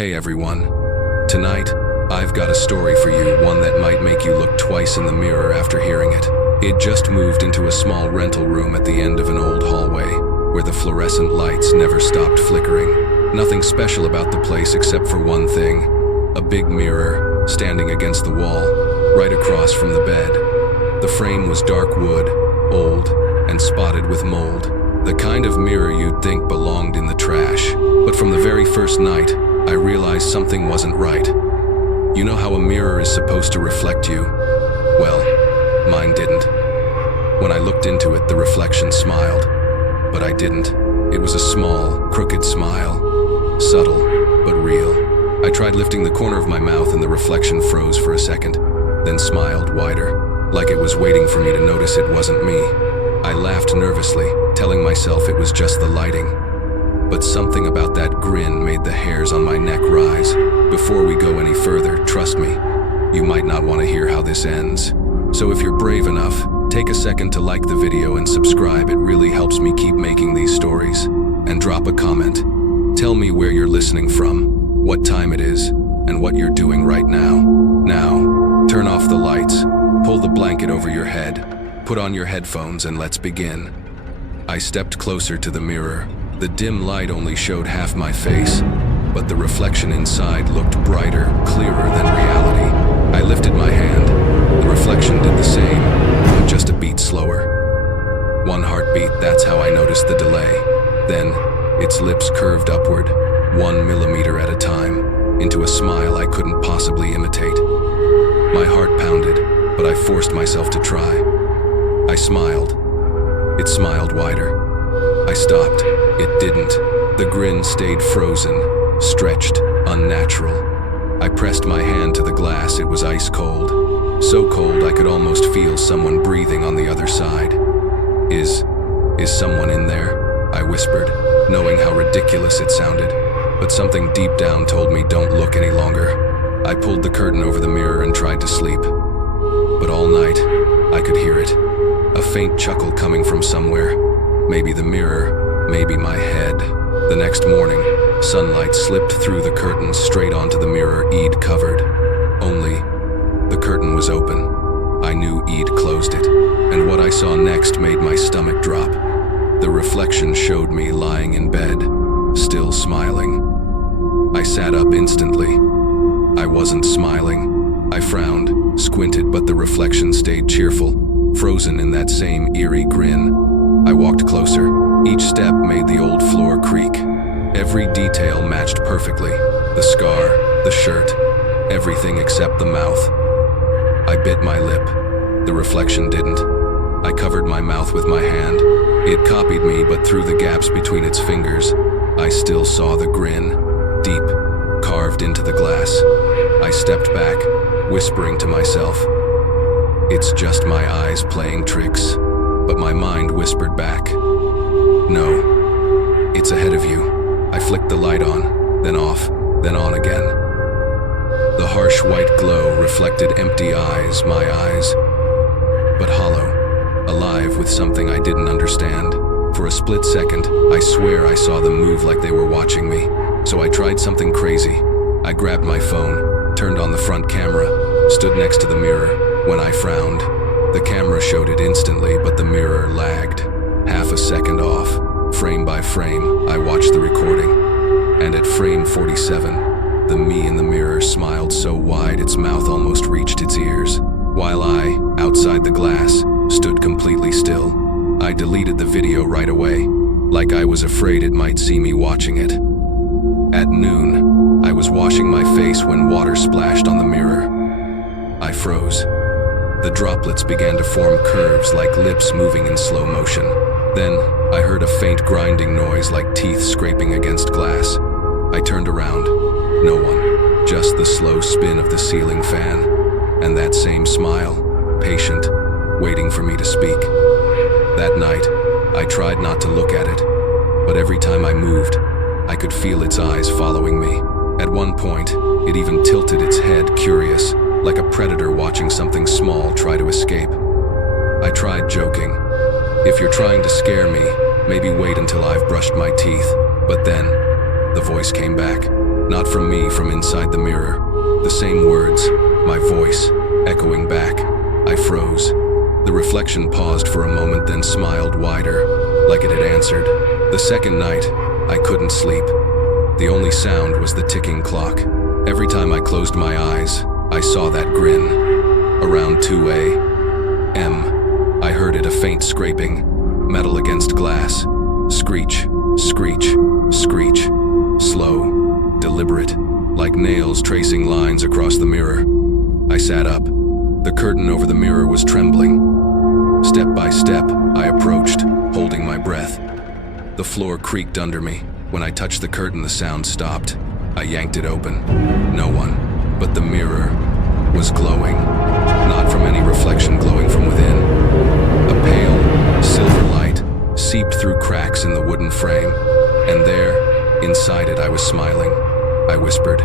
Hey everyone. Tonight, I've got a story for you, one that might make you look twice in the mirror after hearing it. It just moved into a small rental room at the end of an old hallway, where the fluorescent lights never stopped flickering. Nothing special about the place except for one thing: a big mirror standing against the wall, right across from the bed. The frame was dark wood, old, and spotted with mold. The kind of mirror you'd think belonged in the trash. But from the very first night, I realized something wasn't right. You know how a mirror is supposed to reflect you? Well, mine didn't. When I looked into it, the reflection smiled. But I didn't. It was a small, crooked smile. Subtle, but real. I tried lifting the corner of my mouth and the reflection froze for a second, then smiled wider, like it was waiting for me to notice it wasn't me. I laughed nervously, telling myself it was just the lighting. But something about that grin made the hairs on my neck rise. Before we go any further, trust me, you might not want to hear how this ends. So if you're brave enough, take a second to like the video and subscribe. It really helps me keep making these stories. And drop a comment. Tell me where you're listening from, what time it is, and what you're doing right now. Now, turn off the lights, pull the blanket over your head, put on your headphones, and let's begin. I stepped closer to the mirror. The dim light only showed half my face, but the reflection inside looked brighter, clearer than reality. I lifted my hand. The reflection did the same, but just a beat slower. One heartbeat, that's how I noticed the delay. Then, its lips curved upward, 1 millimeter at a time, into a smile I couldn't possibly imitate. My heart pounded, but I forced myself to try. I smiled. It smiled wider. I stopped. It didn't. The grin stayed frozen, stretched, unnatural. I pressed my hand to the glass. It was ice cold. So cold I could almost feel someone breathing on the other side. Is someone in there? I whispered, knowing how ridiculous it sounded. But something deep down told me don't look any longer. I pulled the curtain over the mirror and tried to sleep. But all night, I could hear it. A faint chuckle coming from somewhere. Maybe the mirror, maybe my head. The next morning, sunlight slipped through the curtains straight onto the mirror Eid covered. Only, the curtain was open. I knew Eid closed it, and what I saw next made my stomach drop. The reflection showed me lying in bed, still smiling. I sat up instantly. I wasn't smiling. I frowned, squinted, but the reflection stayed cheerful, frozen in that same eerie grin. I walked closer. Each step made the old floor creak. Every detail matched perfectly. The scar, the shirt, everything except the mouth. I bit my lip. The reflection didn't. I covered my mouth with my hand. It copied me, but through the gaps between its fingers, I still saw the grin, deep, carved into the glass. I stepped back, whispering to myself, "It's just my eyes playing tricks." But my mind whispered back, "No, it's ahead of you." I flicked the light on, then off, then on again. The harsh white glow reflected empty eyes, my eyes, but hollow, alive with something I didn't understand. For a split second, I swear I saw them move like they were watching me. So I tried something crazy. I grabbed my phone, turned on the front camera, stood next to the mirror. When I frowned, the camera showed it instantly, but the mirror lagged. Half a second off. Frame by frame, I watched the recording. And at frame 47, the me in the mirror smiled so wide its mouth almost reached its ears, while I, outside the glass, stood completely still. I deleted the video right away, like I was afraid it might see me watching it. At noon, I was washing my face when water splashed on the mirror. I froze. The droplets began to form curves like lips moving in slow motion. Then, I heard a faint grinding noise like teeth scraping against glass. I turned around. No one. Just the slow spin of the ceiling fan. And that same smile, patient, waiting for me to speak. That night, I tried not to look at it. But every time I moved, I could feel its eyes following me. At one point, it even tilted its head, curious, like a predator watching something small try to escape. I tried joking. "If you're trying to scare me, maybe wait until I've brushed my teeth." But then, the voice came back. Not from me, from inside the mirror. The same words, my voice, echoing back. I froze. The reflection paused for a moment, then smiled wider, like it had answered. The second night, I couldn't sleep. The only sound was the ticking clock. Every time I closed my eyes, I saw that grin. Around 2 a.m., I heard it, a faint scraping, metal against glass. Screech, screech, screech. Slow, deliberate, like nails tracing lines across the mirror. I sat up. The curtain over the mirror was trembling. Step by step, I approached, holding my breath. The floor creaked under me. When I touched the curtain, the sound stopped. I yanked it open. No one, but the mirror, was glowing. Not from any reflection, glowing from within. A pale, silver light seeped through cracks in the wooden frame. And there, inside it, I was smiling. I whispered,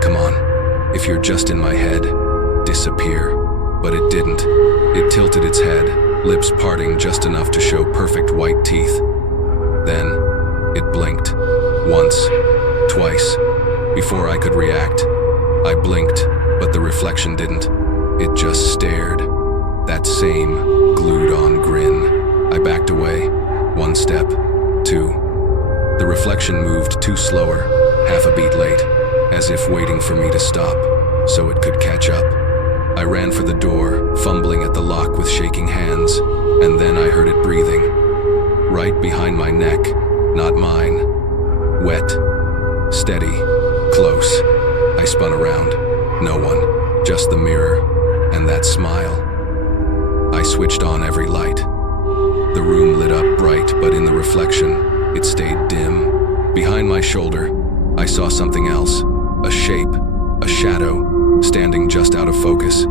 "Come on, if you're just in my head, disappear." But it didn't. It tilted its head, lips parting just enough to show perfect white teeth. Then, it blinked. Once, twice. Before I could react, I blinked, but the reflection didn't. It just stared. That same, glued-on grin. I backed away. 1 step, 2. The reflection moved 2 slower, half a beat late, as if waiting for me to stop, so it could catch up. I ran for the door, fumbling at the lock with shaking hands, and then I heard it breathing. Right behind my neck, not mine. Wet, steady, close. I spun around. No one, just the mirror, and that smile. I switched on every light. The room lit up bright, but in the reflection, it stayed dim. Behind my shoulder, I saw something else. A shape, a shadow, standing just out of focus.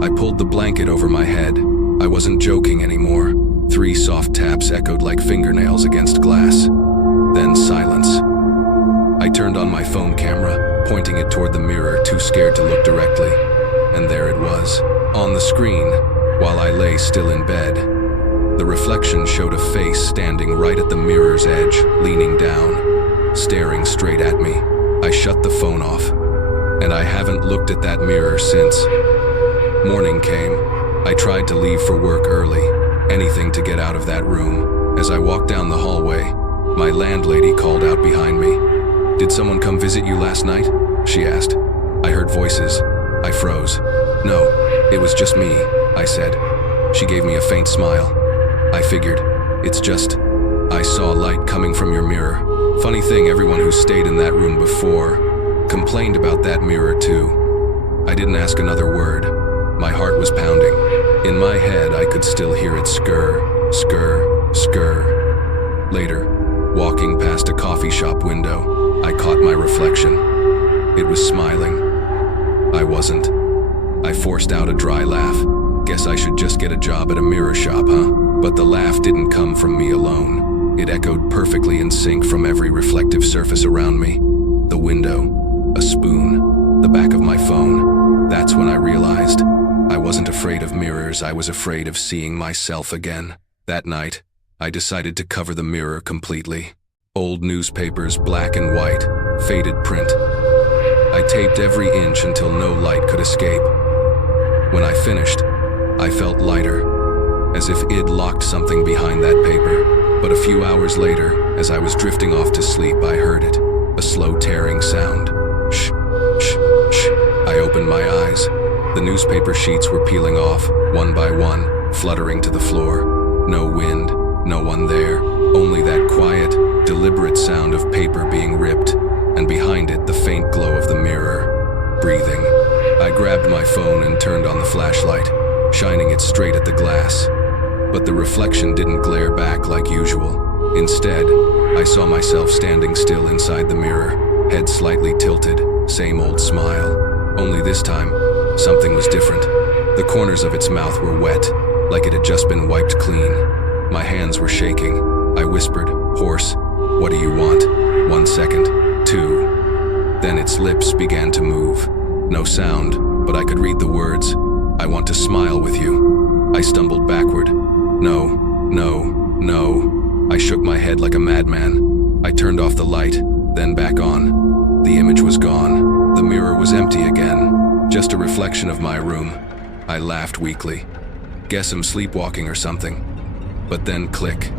I pulled the blanket over my head. I wasn't joking anymore. 3 soft taps echoed like fingernails against glass. Then silence. I turned on my phone camera, pointing it toward the mirror, too scared to look directly. And there it was, on the screen, while I lay still in bed. The reflection showed a face standing right at the mirror's edge, leaning down, staring straight at me. I shut the phone off, and I haven't looked at that mirror since. Morning came. I tried to leave for work early, anything to get out of that room. As I walked down the hallway, my landlady called out behind me. "Did someone come visit you last night?" she asked. I heard voices. I froze. "No, it was just me," I said. She gave me a faint smile. I figured, "It's just, I saw light coming from your mirror." Funny thing, everyone who stayed in that room before complained about that mirror too. I didn't ask another word. My heart was pounding. In my head, I could still hear it skr, skr, skr. Later, walking past a coffee shop window, I caught my reflection. It was smiling. I wasn't. I forced out a dry laugh. Guess I should just get a job at a mirror shop, huh? But the laugh didn't come from me alone. It echoed perfectly in sync from every reflective surface around me. The window, a spoon, the back of my phone. That's when I realized I wasn't afraid of mirrors. I was afraid of seeing myself again. That night, I decided to cover the mirror completely. Old newspapers, black and white, faded print. I taped every inch until no light could escape. When I finished, I felt lighter, as if I'd locked something behind that paper. But a few hours later, as I was drifting off to sleep, I heard it, a slow tearing sound. Shh, shh, shh. I opened my eyes. The newspaper sheets were peeling off, one by one, fluttering to the floor. No wind, no one there, only that quiet, deliberate sound of paper being ripped, and behind it the faint glow of the mirror. Breathing. I grabbed my phone and turned on the flashlight, shining it straight at the glass. But the reflection didn't glare back like usual. Instead, I saw myself standing still inside the mirror, head slightly tilted, same old smile. Only this time, something was different. The corners of its mouth were wet, like it had just been wiped clean. My hands were shaking. I whispered, hoarse, "What do you want?" 1 second, 2. Then its lips began to move. No sound, but I could read the words, "I want to smile with you." I stumbled backward. No, no, no. I shook my head like a madman. I turned off the light, then back on. The image was gone. The mirror was empty again. Just a reflection of my room. I laughed weakly. Guess I'm sleepwalking or something. But then, click.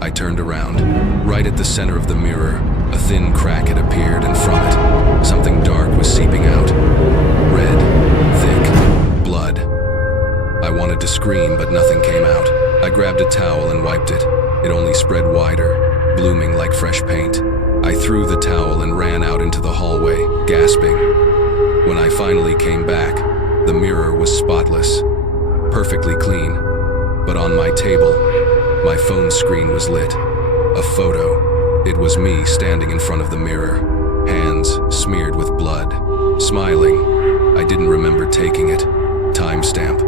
I turned around. Right at the center of the mirror, a thin crack had appeared, and from it, something dark was seeping out. Red, thick, blood. I wanted to scream, but nothing came out. I grabbed a towel and wiped it. It only spread wider, blooming like fresh paint. I threw the towel and ran out into the hallway, gasping. When I finally came back, the mirror was spotless, perfectly clean. But on my table, my phone screen was lit. A photo. It was me standing in front of the mirror, hands smeared with blood, smiling. I didn't remember taking it. Timestamp,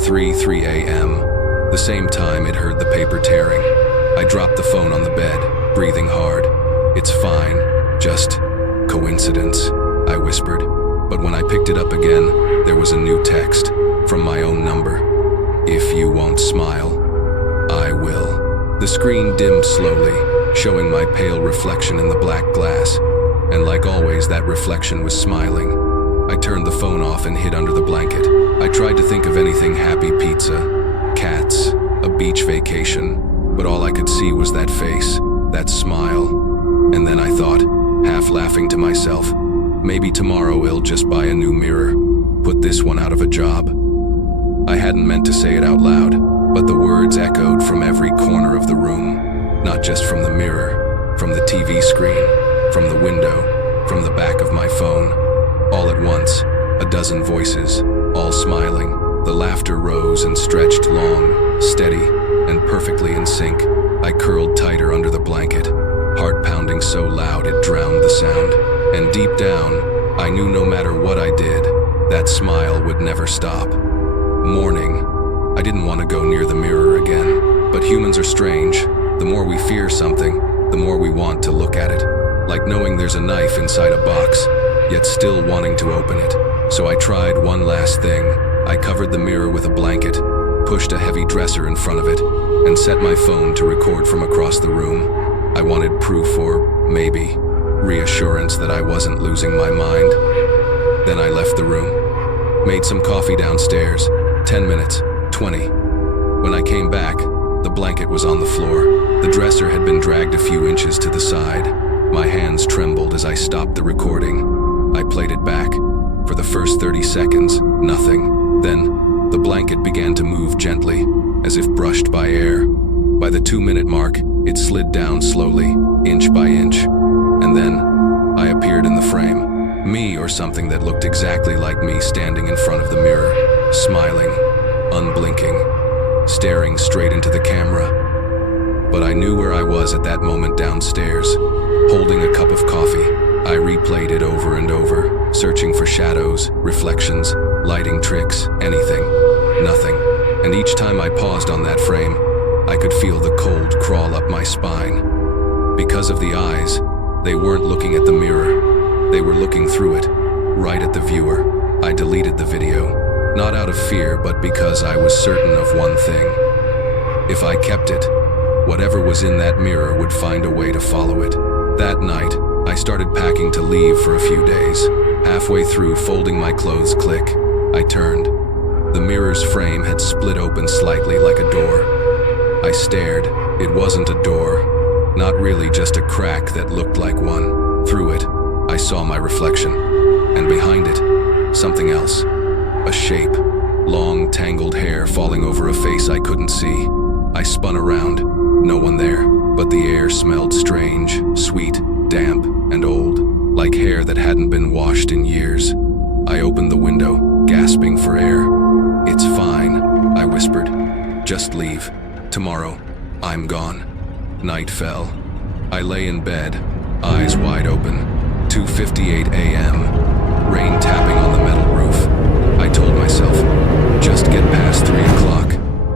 3:03 a.m., the same time it heard the paper tearing. I dropped the phone on the bed, breathing hard. It's fine, just coincidence, I whispered. But when I picked it up again, there was a new text from my own number. If you won't smile, I will. The screen dimmed slowly, showing my pale reflection in the black glass. And like always, that reflection was smiling. I turned the phone off and hid under the blanket. I tried to think of anything: happy pizza, cats, a beach vacation. But all I could see was that face, that smile. And then I thought, half laughing to myself, maybe tomorrow I'll just buy a new mirror, put this one out of a job. I hadn't meant to say it out loud, but the words echoed from every corner of the room, not just from the mirror, from the TV screen, from the window, from the back of my phone. All at once, a dozen voices, all smiling. The laughter rose and stretched long, steady, and perfectly in sync. I curled tighter under the blanket, heart pounding so loud it drowned the sound. And deep down, I knew no matter what I did, that smile would never stop. Morning. I didn't want to go near the mirror again, but humans are strange. The more we fear something, the more we want to look at it. Like knowing there's a knife inside a box, yet still wanting to open it. So I tried one last thing. I covered the mirror with a blanket, pushed a heavy dresser in front of it, and set my phone to record from across the room. I wanted proof, or maybe reassurance, that I wasn't losing my mind. Then I left the room, made some coffee downstairs. 10 minutes, 20. When I came back, the blanket was on the floor. The dresser had been dragged a few inches to the side. My hands trembled as I stopped the recording. I played it back. For the first 30 seconds, nothing. Then, the blanket began to move gently, as if brushed by air. By the 2-minute mark, it slid down slowly, inch by inch. And then, I appeared in the frame. Me, or something that looked exactly like me, standing in front of the mirror, smiling, unblinking, staring straight into the camera. But I knew where I was at that moment downstairs, holding a cup of coffee. I replayed it over and over, searching for shadows, reflections, lighting tricks, anything, nothing. And each time I paused on that frame, I could feel the cold crawl up my spine. Because of the eyes, they weren't looking at the mirror. They were looking through it, right at the viewer. I deleted the video, not out of fear, but because I was certain of one thing. If I kept it, whatever was in that mirror would find a way to follow it. That night, I started packing to leave for a few days. Halfway through folding my clothes, click, I turned. The mirror's frame had split open slightly like a door. I stared. It wasn't a door. Not really, just a crack that looked like one. Through it, I saw my reflection. And behind it, something else. A shape. Long, tangled hair falling over a face I couldn't see. I spun around. No one there. But the air smelled strange, sweet, damp, and old. Like hair that hadn't been washed in years. I opened the window, gasping for air. It's fine, I whispered. Just leave. Tomorrow, I'm gone. Night fell. I lay in bed, eyes wide open. 2:58 a.m. Rain tapping on the metal roof. I told myself, just get past 3 o'clock.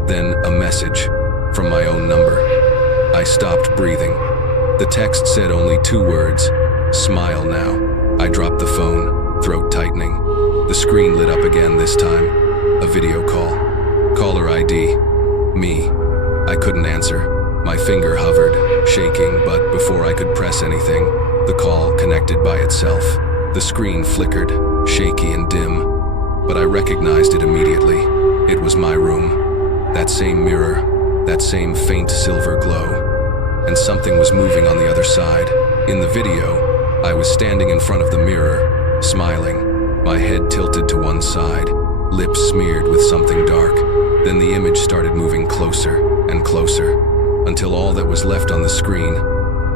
Then a message from my own number. I stopped breathing. The text said only 2 words, smile now. I dropped the phone, throat tightening. The screen lit up again this time. A video call. Caller ID. Me. I couldn't answer. My finger hovered, shaking, but before I could press anything, The call connected by itself. The screen flickered, shaky and dim, but I recognized it immediately. It was my room. That same mirror, that same faint silver glow. And something was moving on the other side. In the video, I was standing in front of the mirror, smiling, my head tilted to one side, lips smeared with something dark. Then the image started moving closer and closer, until all that was left on the screen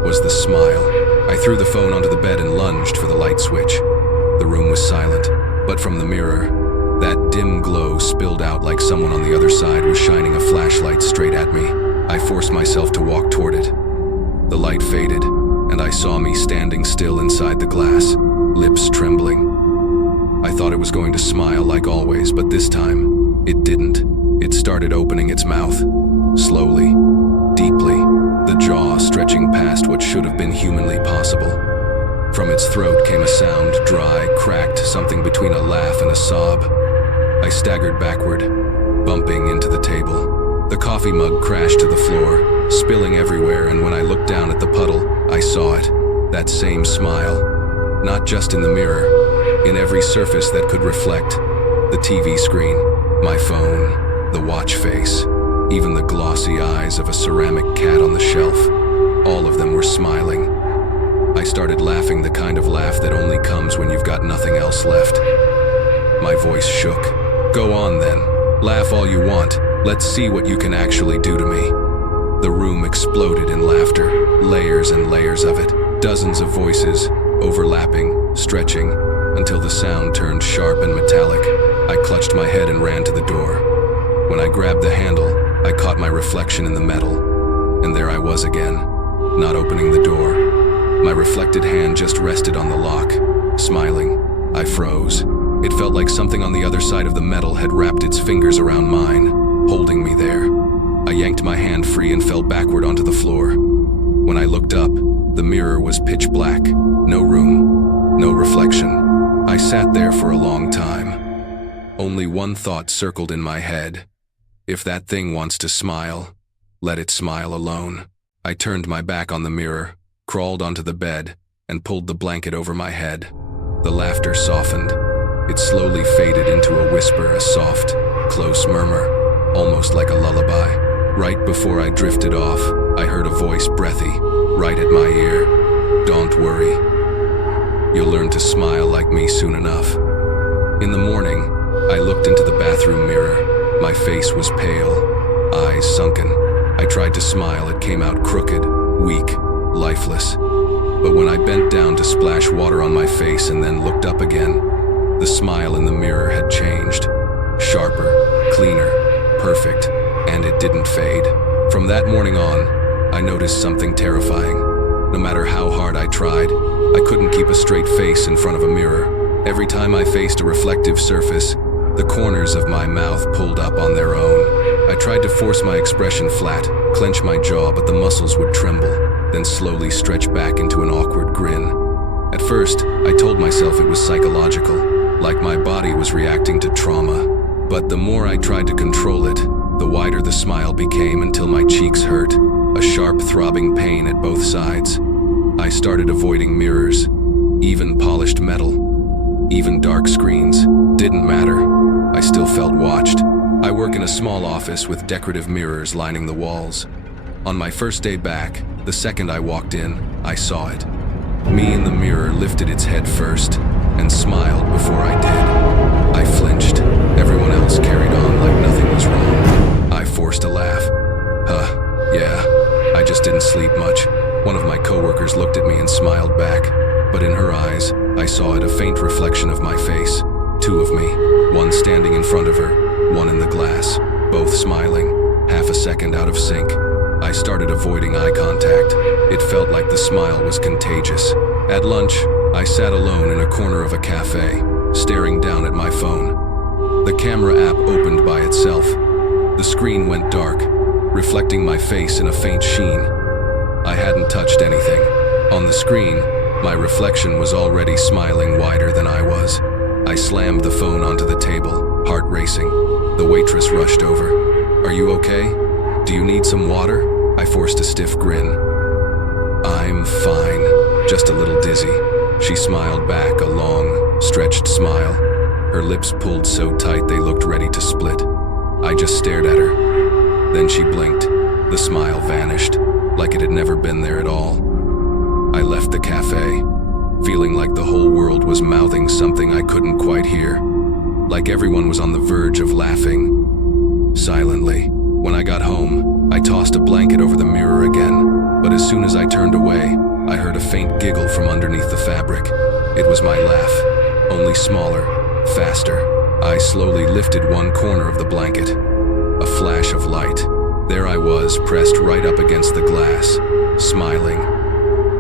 was the smile. I threw the phone onto the bed and lunged for the light switch. The room was silent, but from the mirror, that dim glow spilled out like someone on the other side was shining a flashlight straight at me. I forced myself to walk toward it. The light faded, and I saw me standing still inside the glass, lips trembling. I thought it was going to smile like always, but this time, it didn't. It started opening its mouth, slowly, deeply, the jaw stretching past what should have been humanly possible. From its throat came a sound, dry, cracked, something between a laugh and a sob. I staggered backward, bumping into the table. The coffee mug crashed to the floor, spilling everywhere, and when I looked down at the puddle, I saw it, that same smile. Not just in the mirror, in every surface that could reflect. The TV screen, my phone, the watch face, even the glossy eyes of a ceramic cat on the shelf. All of them were smiling. I started laughing, the kind of laugh that only comes when you've got nothing else left. My voice shook. Go on then. Laugh all you want. Let's see what you can actually do to me. The room exploded in laughter, layers and layers of it. Dozens of voices, overlapping, stretching, until the sound turned sharp and metallic. I clutched my head and ran to the door. When I grabbed the handle, I caught my reflection in the metal, and there I was again, not opening the door. My reflected hand just rested on the lock, smiling. I froze. It felt like something on the other side of the metal had wrapped its fingers around mine, holding me there. I yanked my hand free and fell backward onto the floor. When I looked up, the mirror was pitch black, no room, no reflection. I sat there for a long time. Only one thought circled in my head. If that thing wants to smile, let it smile alone. I turned my back on the mirror, crawled onto the bed, and pulled the blanket over my head. The laughter softened. It slowly faded into a whisper, a soft, close murmur, almost like a lullaby. Right before I drifted off, I heard a voice, breathy, right at my ear. Don't worry. You'll learn to smile like me soon enough. In the morning, I looked into the bathroom mirror. My face was pale, eyes sunken. I tried to smile, it came out crooked, weak, lifeless. But when I bent down to splash water on my face and then looked up again, the smile in the mirror had changed. Sharper, cleaner, perfect, and it didn't fade. From that morning on, I noticed something terrifying. No matter how hard I tried, I couldn't keep a straight face in front of a mirror. Every time I faced a reflective surface, the corners of my mouth pulled up on their own. I tried to force my expression flat, clench my jaw, but the muscles would tremble, then slowly stretch back into an awkward grin. At first, I told myself it was psychological, like my body was reacting to trauma. But the more I tried to control it, the wider the smile became until my cheeks hurt, a sharp throbbing pain at both sides. I started avoiding mirrors, even polished metal, even dark screens. Didn't matter. I still felt watched. I work in a small office with decorative mirrors lining the walls. On my first day back, the second I walked in, I saw it. Me in the mirror lifted its head first and smiled before I did. I flinched. Everyone else carried on like nothing was wrong. I forced a laugh. Yeah, I just didn't sleep much. One of my coworkers looked at me and smiled back, but in her eyes, I saw it, a faint reflection of my face. Two of me, one standing in front of her, one in the glass, both smiling, half a second out of sync. I started avoiding eye contact. It felt like the smile was contagious. At lunch, I sat alone in a corner of a cafe, staring down at my phone. The camera app opened by itself. The screen went dark, reflecting my face in a faint sheen. I hadn't touched anything. On the screen, my reflection was already smiling wider than I was. I slammed the phone onto the table, heart racing. The waitress rushed over. "Are you okay? Do you need some water?" I forced a stiff grin. "I'm I'm fine, just a little dizzy. She smiled back, a long, stretched smile. Her lips pulled so tight they looked ready to split. I just stared at her. Then she blinked. The smile vanished, like it had never been there at all. I left the cafe, feeling like the whole world was mouthing something I couldn't quite hear. Like everyone was on the verge of laughing. Silently. When I got home, I tossed a blanket over the mirror again, but as soon as I turned away, I heard a faint giggle from underneath the fabric. It was my laugh, only smaller, faster. I slowly lifted one corner of the blanket. A flash of light. There I was, pressed right up against the glass, smiling.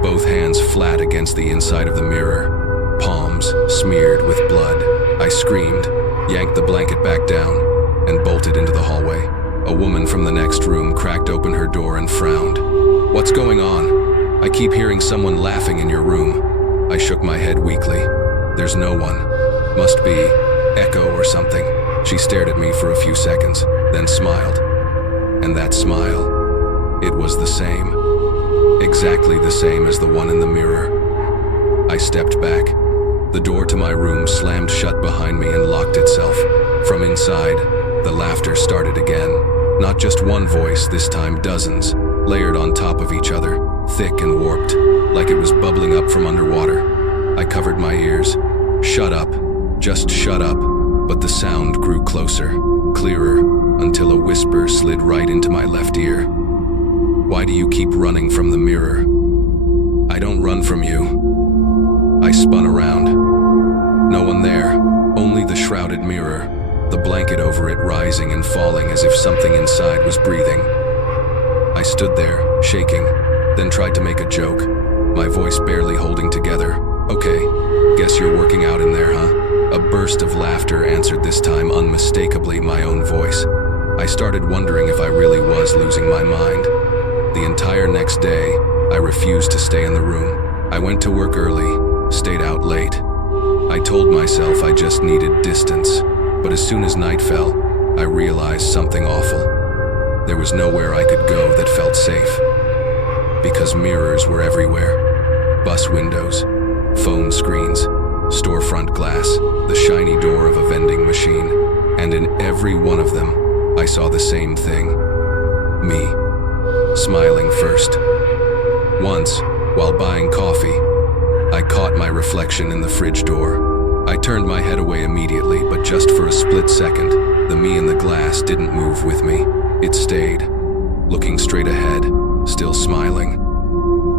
Both hands flat against the inside of the mirror, palms smeared with blood. I screamed, yanked the blanket back down, and bolted into the hallway. A woman from the next room cracked open her door and frowned. "What's going on? I keep hearing someone laughing in your room." I shook my head weakly. "There's no one. Must be echo or something." She stared at me for a few seconds, then smiled. And that smile, it was the same. Exactly the same as the one in the mirror. I stepped back. The door to my room slammed shut behind me and locked itself. From inside, the laughter started again. Not just one voice, this time dozens, layered on top of each other, thick and warped, like it was bubbling up from underwater. I covered my ears. "Shut up. Just shut up." But the sound grew closer, clearer, until a whisper slid right into my left ear. "Why do you keep running from the mirror?" "I don't run from you." I spun around. No one there, only the shrouded mirror, the blanket over it rising and falling as if something inside was breathing. I stood there, shaking, then tried to make a joke, my voice barely holding together. "Okay, guess you're working out in there, huh?" A burst of laughter answered, this time unmistakably my own voice. I started wondering if I really was losing my mind. The entire next day, I refused to stay in the room. I went to work early, stayed out late. I told myself I just needed distance, but as soon as night fell, I realized something awful. There was nowhere I could go that felt safe. Because mirrors were everywhere. Bus windows, phone screens, storefront glass, the shiny door of a vending machine, and in every one of them, I saw the same thing. Me, smiling first. Once, while buying coffee, I caught my reflection in the fridge door. I turned my head away immediately, but just for a split second, the me in the glass didn't move with me. It stayed, looking straight ahead, still smiling.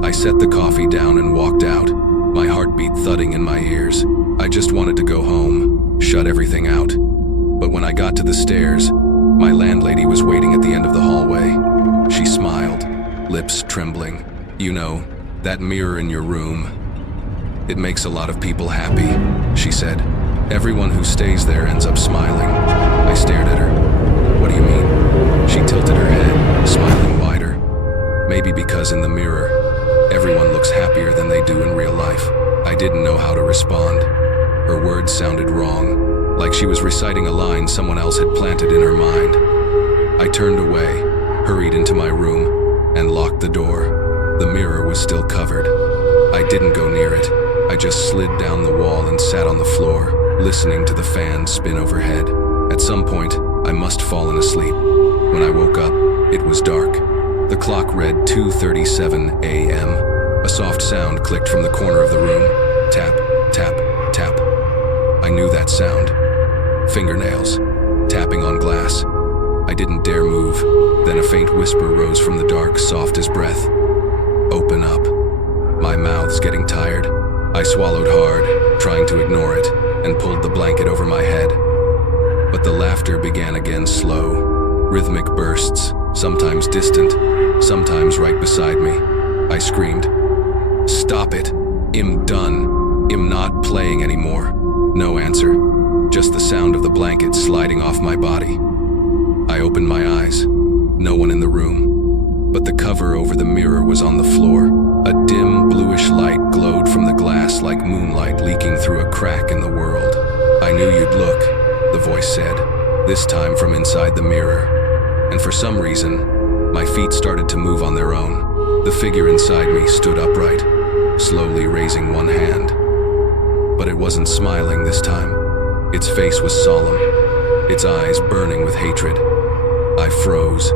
I set the coffee down and walked out, my heartbeat thudding in my ears. I just wanted to go home, shut everything out. But when I got to the stairs, my landlady was waiting at the end of the hallway. She smiled, lips trembling. "You know, that mirror in your room, it makes a lot of people happy," she said. "Everyone who stays there ends up smiling." I stared at her. "What do you mean?" She tilted her head, smiling wider. "Maybe because in the mirror, everyone looks happier than they do in real life." I didn't know how to respond. Her words sounded wrong, like she was reciting a line someone else had planted in her mind. I turned away, hurried into my room, and locked the door. The mirror was still covered. I didn't go near it. I just slid down the wall and sat on the floor, listening to the fan spin overhead. At some point, I must have fallen asleep. When I woke up, it was dark. The clock read 2:37 a.m. A soft sound clicked from the corner of the room. Tap, tap, tap. I knew that sound. Fingernails, tapping on glass. I didn't dare move. Then a faint whisper rose from the dark, soft as breath. "Open up." My mouth's getting tired. I swallowed hard, trying to ignore it, and pulled the blanket over my head. But the laughter began again, slow. Rhythmic bursts, sometimes distant, sometimes right beside me. I screamed, "Stop it! I'm done. I'm not playing anymore." No answer, just the sound of the blanket sliding off my body. I opened my eyes. No one in the room, but the cover over the mirror was on the floor. A dim, bluish light glowed from the glass like moonlight leaking through a crack in the world. "I knew you'd look," the voice said, this time from inside the mirror. And for some reason, my feet started to move on their own. The figure inside me stood upright, slowly raising one hand. But it wasn't smiling this time. Its face was solemn, its eyes burning with hatred. I froze,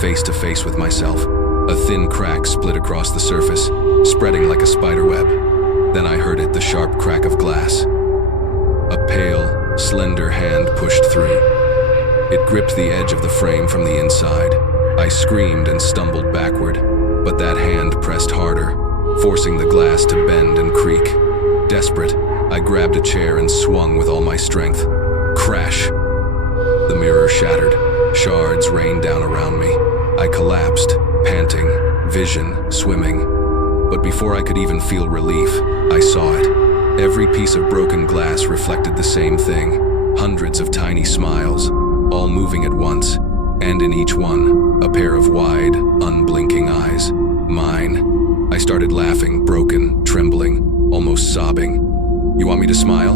face to face with myself. A thin crack split across the surface, spreading like a spiderweb. Then I heard it, the sharp crack of glass. A pale, slender hand pushed through. It gripped the edge of the frame from the inside. I screamed and stumbled backward, but that hand pressed harder, forcing the glass to bend and creak. Desperate, I grabbed a chair and swung with all my strength. Crash! The mirror shattered. Shards rained down around me. I collapsed, panting, vision swimming. But before I could even feel relief, I saw it. Every piece of broken glass reflected the same thing. Hundreds of tiny smiles, all moving at once, and in each one, a pair of wide, unblinking eyes. Mine. I started laughing, broken, trembling, almost sobbing. You want me to smile?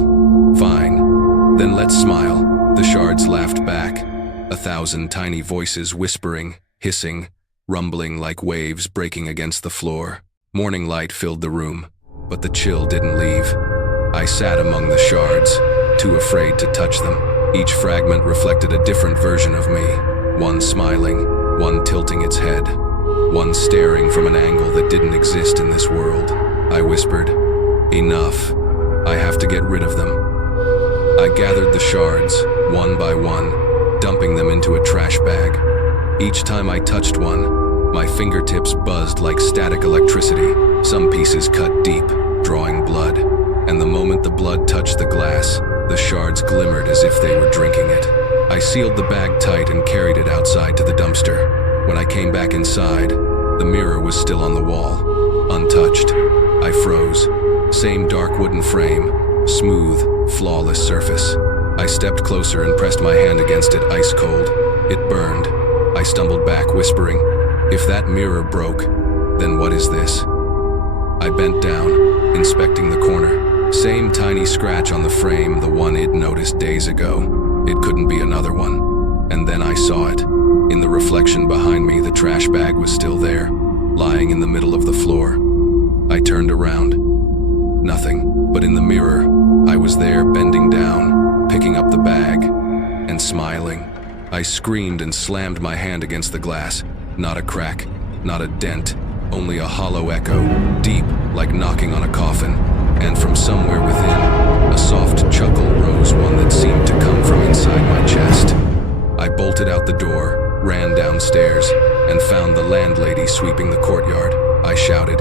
Fine. Then let's smile. The shards laughed back. 1,000 tiny voices whispering, hissing, rumbling like waves breaking against the floor. Morning light filled the room, but the chill didn't leave. I sat among the shards, too afraid to touch them. Each fragment reflected a different version of me. One smiling, one tilting its head, one staring from an angle that didn't exist in this world. I whispered, "Enough. I have to get rid of them." I gathered the shards, one by one, dumping them into a trash bag. Each time I touched one, my fingertips buzzed like static electricity. Some pieces cut deep, drawing blood, and the moment the blood touched the glass, the shards glimmered as if they were drinking it. I sealed the bag tight and carried it outside to the dumpster. When I came back inside, the mirror was still on the wall, untouched. I froze. Same dark wooden frame, smooth, flawless surface. I stepped closer and pressed my hand against it, ice cold. It burned. I stumbled back, whispering, "If that mirror broke, then what is this?" I bent down, inspecting the corner. Same tiny scratch on the frame, the one I'd noticed days ago. It couldn't be another one. And then I saw it. In the reflection behind me, the trash bag was still there, lying in the middle of the floor. I turned around. Nothing. But in the mirror, I was there, bending down, picking up the bag, and smiling. I screamed and slammed my hand against the glass. Not a crack, not a dent, only a hollow echo, deep, like knocking on a coffin. And from somewhere within, a soft chuckle rose, one that seemed to come from inside my chest. I bolted out the door, ran downstairs, and found the landlady sweeping the courtyard. I shouted,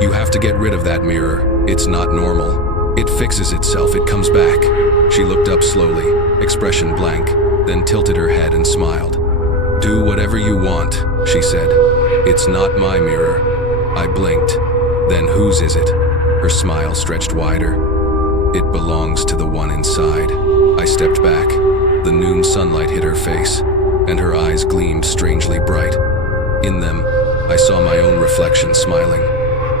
"You have to get rid of that mirror. It's not normal. It fixes itself, it comes back." She looked up slowly, expression blank, then tilted her head and smiled. "Do whatever you want," she said. "It's not my mirror." I blinked. "Then whose is it?" Her smile stretched wider. "It belongs to the one inside." I stepped back. The noon sunlight hit her face, and her eyes gleamed strangely bright. In them, I saw my own reflection smiling.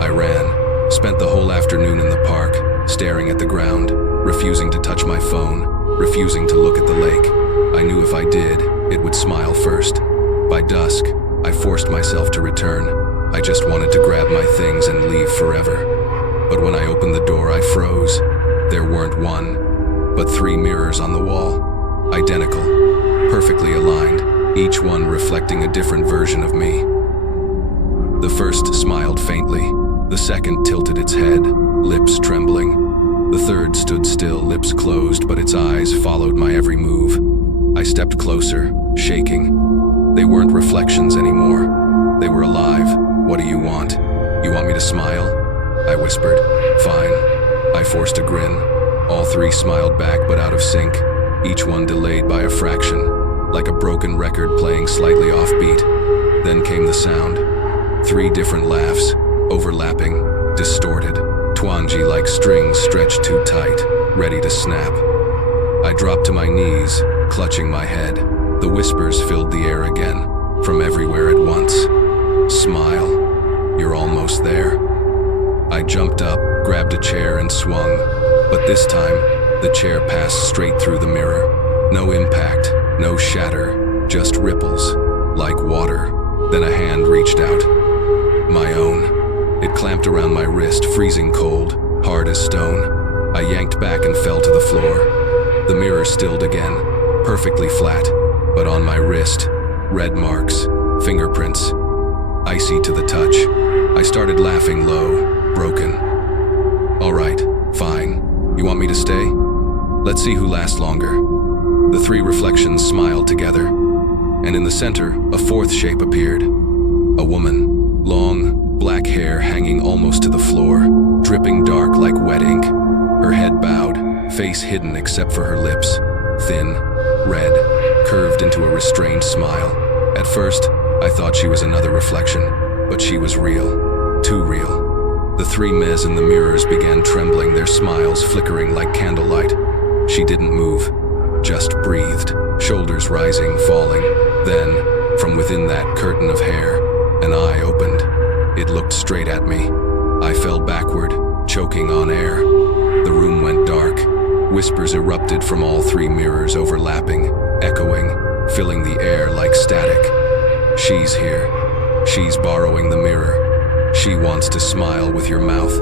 I ran, spent the whole afternoon in the park, staring at the ground, refusing to touch my phone, refusing to look at the lake. I knew if I did, it would smile first. By dusk, I forced myself to return. I just wanted to grab my things and leave forever. But when I opened the door, I froze. There weren't one, but 3 mirrors on the wall. Identical, perfectly aligned, each one reflecting a different version of me. The first smiled faintly. The second tilted its head, lips trembling. The third stood still, lips closed, but its eyes followed my every move. I stepped closer, shaking. They weren't reflections anymore. They were alive. "What do you want? You want me to smile?" I whispered. "Fine." I forced a grin. All 3 smiled back, but out of sync, each one delayed by a fraction, like a broken record playing slightly offbeat. Then came the sound. 3 different laughs, overlapping, distorted, twangy like strings stretched too tight, ready to snap. I dropped to my knees, clutching my head. The whispers filled the air again, from everywhere at once. "Smile. You're almost there." I jumped up, grabbed a chair and swung, but this time, the chair passed straight through the mirror. No impact, no shatter, just ripples, like water. Then a hand reached out. My own. It clamped around my wrist, freezing cold, hard as stone. I yanked back and fell to the floor. The mirror stilled again, perfectly flat, but on my wrist, red marks, fingerprints, icy to the touch. I started laughing low, broken. All right, fine. You want me to stay? Let's see who lasts longer. The three reflections smiled together, and in the center, a fourth shape appeared. A woman, long, black hair hanging almost to the floor, dripping dark like wet ink. Her head bowed, face hidden except for her lips, thin, red, curved into a restrained smile. At first, I thought she was another reflection, but she was real, too real. The three mez in the mirrors began trembling, their smiles flickering like candlelight. She didn't move, just breathed, shoulders rising, falling. Then, from within that curtain of hair, an eye opened. It looked straight at me. I fell backward, choking on air. The room went dark. Whispers erupted from all three mirrors, overlapping, echoing, filling the air like static. She's here. She's borrowing the mirror. She wants to smile with your mouth.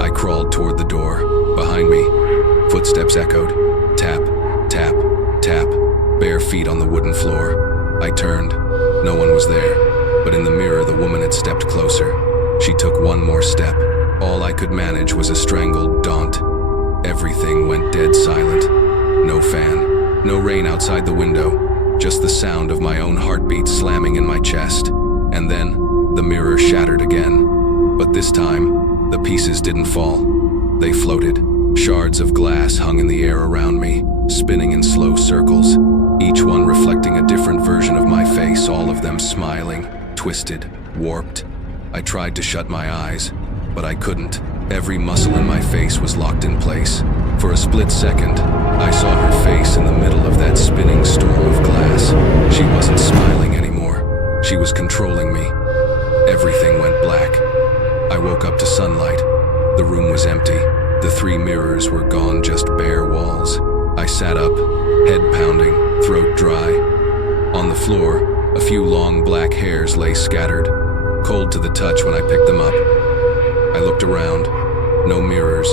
I crawled toward the door. Behind me, footsteps echoed. Tap, tap, tap. Bare feet on the wooden floor. I turned. No one was there. But in the mirror, the woman had stepped closer. She took one more step. All I could manage was a strangled daunt. Everything went dead silent. No fan, no rain outside the window, just the sound of my own heartbeat slamming in my chest. And then, the mirror shattered again. But this time, the pieces didn't fall. They floated. Shards of glass hung in the air around me, spinning in slow circles, each one reflecting a different version of my face, all of them smiling, twisted, warped. I tried to shut my eyes, but I couldn't. Every muscle in my face was locked in place. For a split second, I saw her face in the middle of that spinning storm of glass. She wasn't smiling anymore. She was controlling me. Everything went black. I woke up to sunlight. The room was empty. The three mirrors were gone, just bare walls. I sat up, head pounding, throat dry. On the floor, a few long black hairs lay scattered, cold to the touch when I picked them up. I looked around. No mirrors,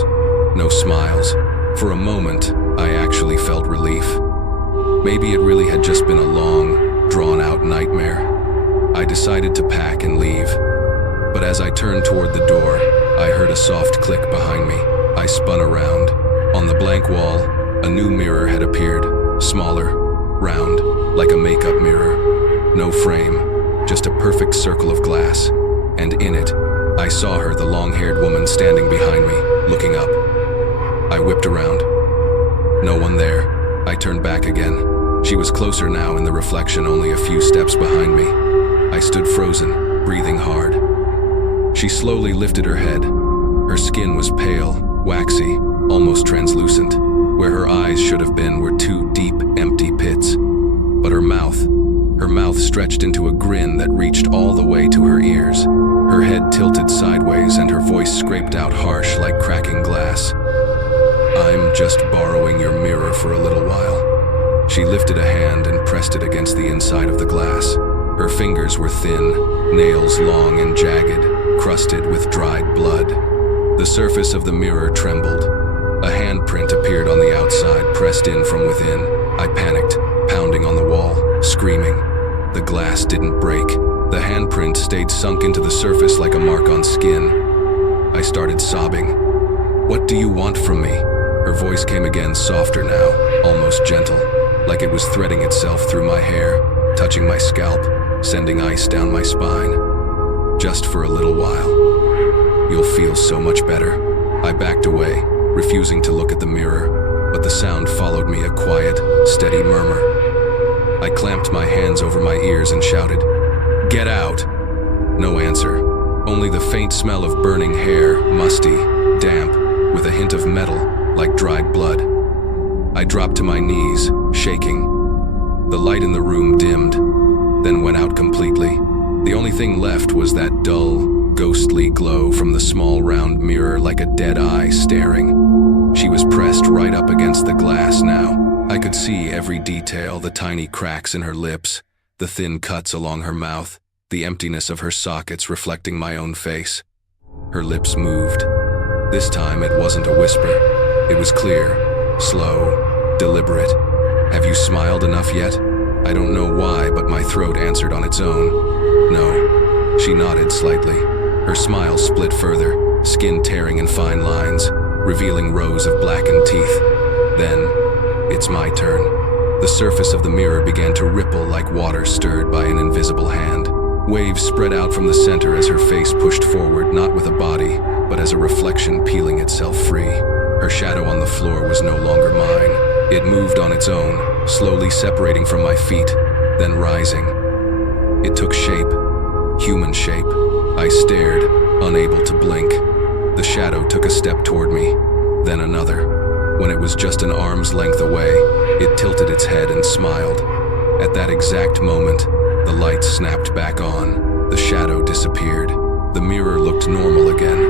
no smiles. For a moment, I actually felt relief. Maybe it really had just been a long, drawn-out nightmare. I decided to pack and leave. But as I turned toward the door, I heard a soft click behind me. I spun around. On the blank wall, a new mirror had appeared, smaller, round, like a makeup mirror. No frame, just a perfect circle of glass. And in it, I saw her, the long-haired woman standing behind me, looking up. I whipped around. No one there. I turned back again. She was closer now in the reflection, only a few steps behind me. I stood frozen, breathing hard. She slowly lifted her head. Her skin was pale, waxy, almost translucent. Where her eyes should have been were two deep, empty pits. But her mouth stretched into a grin that reached all the way to her ears. Her head tilted sideways and her voice scraped out harsh like cracking glass. I'm just borrowing your mirror for a little while. She lifted a hand and pressed it against the inside of the glass. Her fingers were thin, nails long and jagged, crusted with dried blood. The surface of the mirror trembled. A handprint appeared on the outside, pressed in from within. I panicked, pounding on the wall, screaming. The glass didn't break. The handprint stayed sunk into the surface like a mark on skin. I started sobbing. What do you want from me? Her voice came again, softer now, almost gentle, like it was threading itself through my hair, touching my scalp, sending ice down my spine. Just for a little while. You'll feel so much better. I backed away, refusing to look at the mirror, but the sound followed me, a quiet, steady murmur. I clamped my hands over my ears and shouted, "Get out!" No answer, only the faint smell of burning hair, musty, damp, with a hint of metal, like dried blood. I dropped to my knees, shaking. The light in the room dimmed, then went out completely. The only thing left was that dull, ghostly glow from the small round mirror, like a dead eye staring. She was pressed right up against the glass now. I could see every detail, the tiny cracks in her lips, the thin cuts along her mouth, the emptiness of her sockets reflecting my own face. Her lips moved. This time it wasn't a whisper. It was clear, slow, deliberate. "Have you smiled enough yet?" I don't know why, but my throat answered on its own. "No." She nodded slightly. Her smile split further, skin tearing in fine lines, revealing rows of blackened teeth. Then, it's my turn. The surface of the mirror began to ripple like water stirred by an invisible hand. Waves spread out from the center as her face pushed forward, not with a body, but as a reflection peeling itself free. Her shadow on the floor was no longer mine. It moved on its own, slowly separating from my feet, then rising. It took shape, human shape. I stared, unable to blink. The shadow took a step toward me, then another. When it was just an arm's length away, it tilted its head and smiled. At that exact moment, the lights snapped back on. The shadow disappeared. The mirror looked normal again,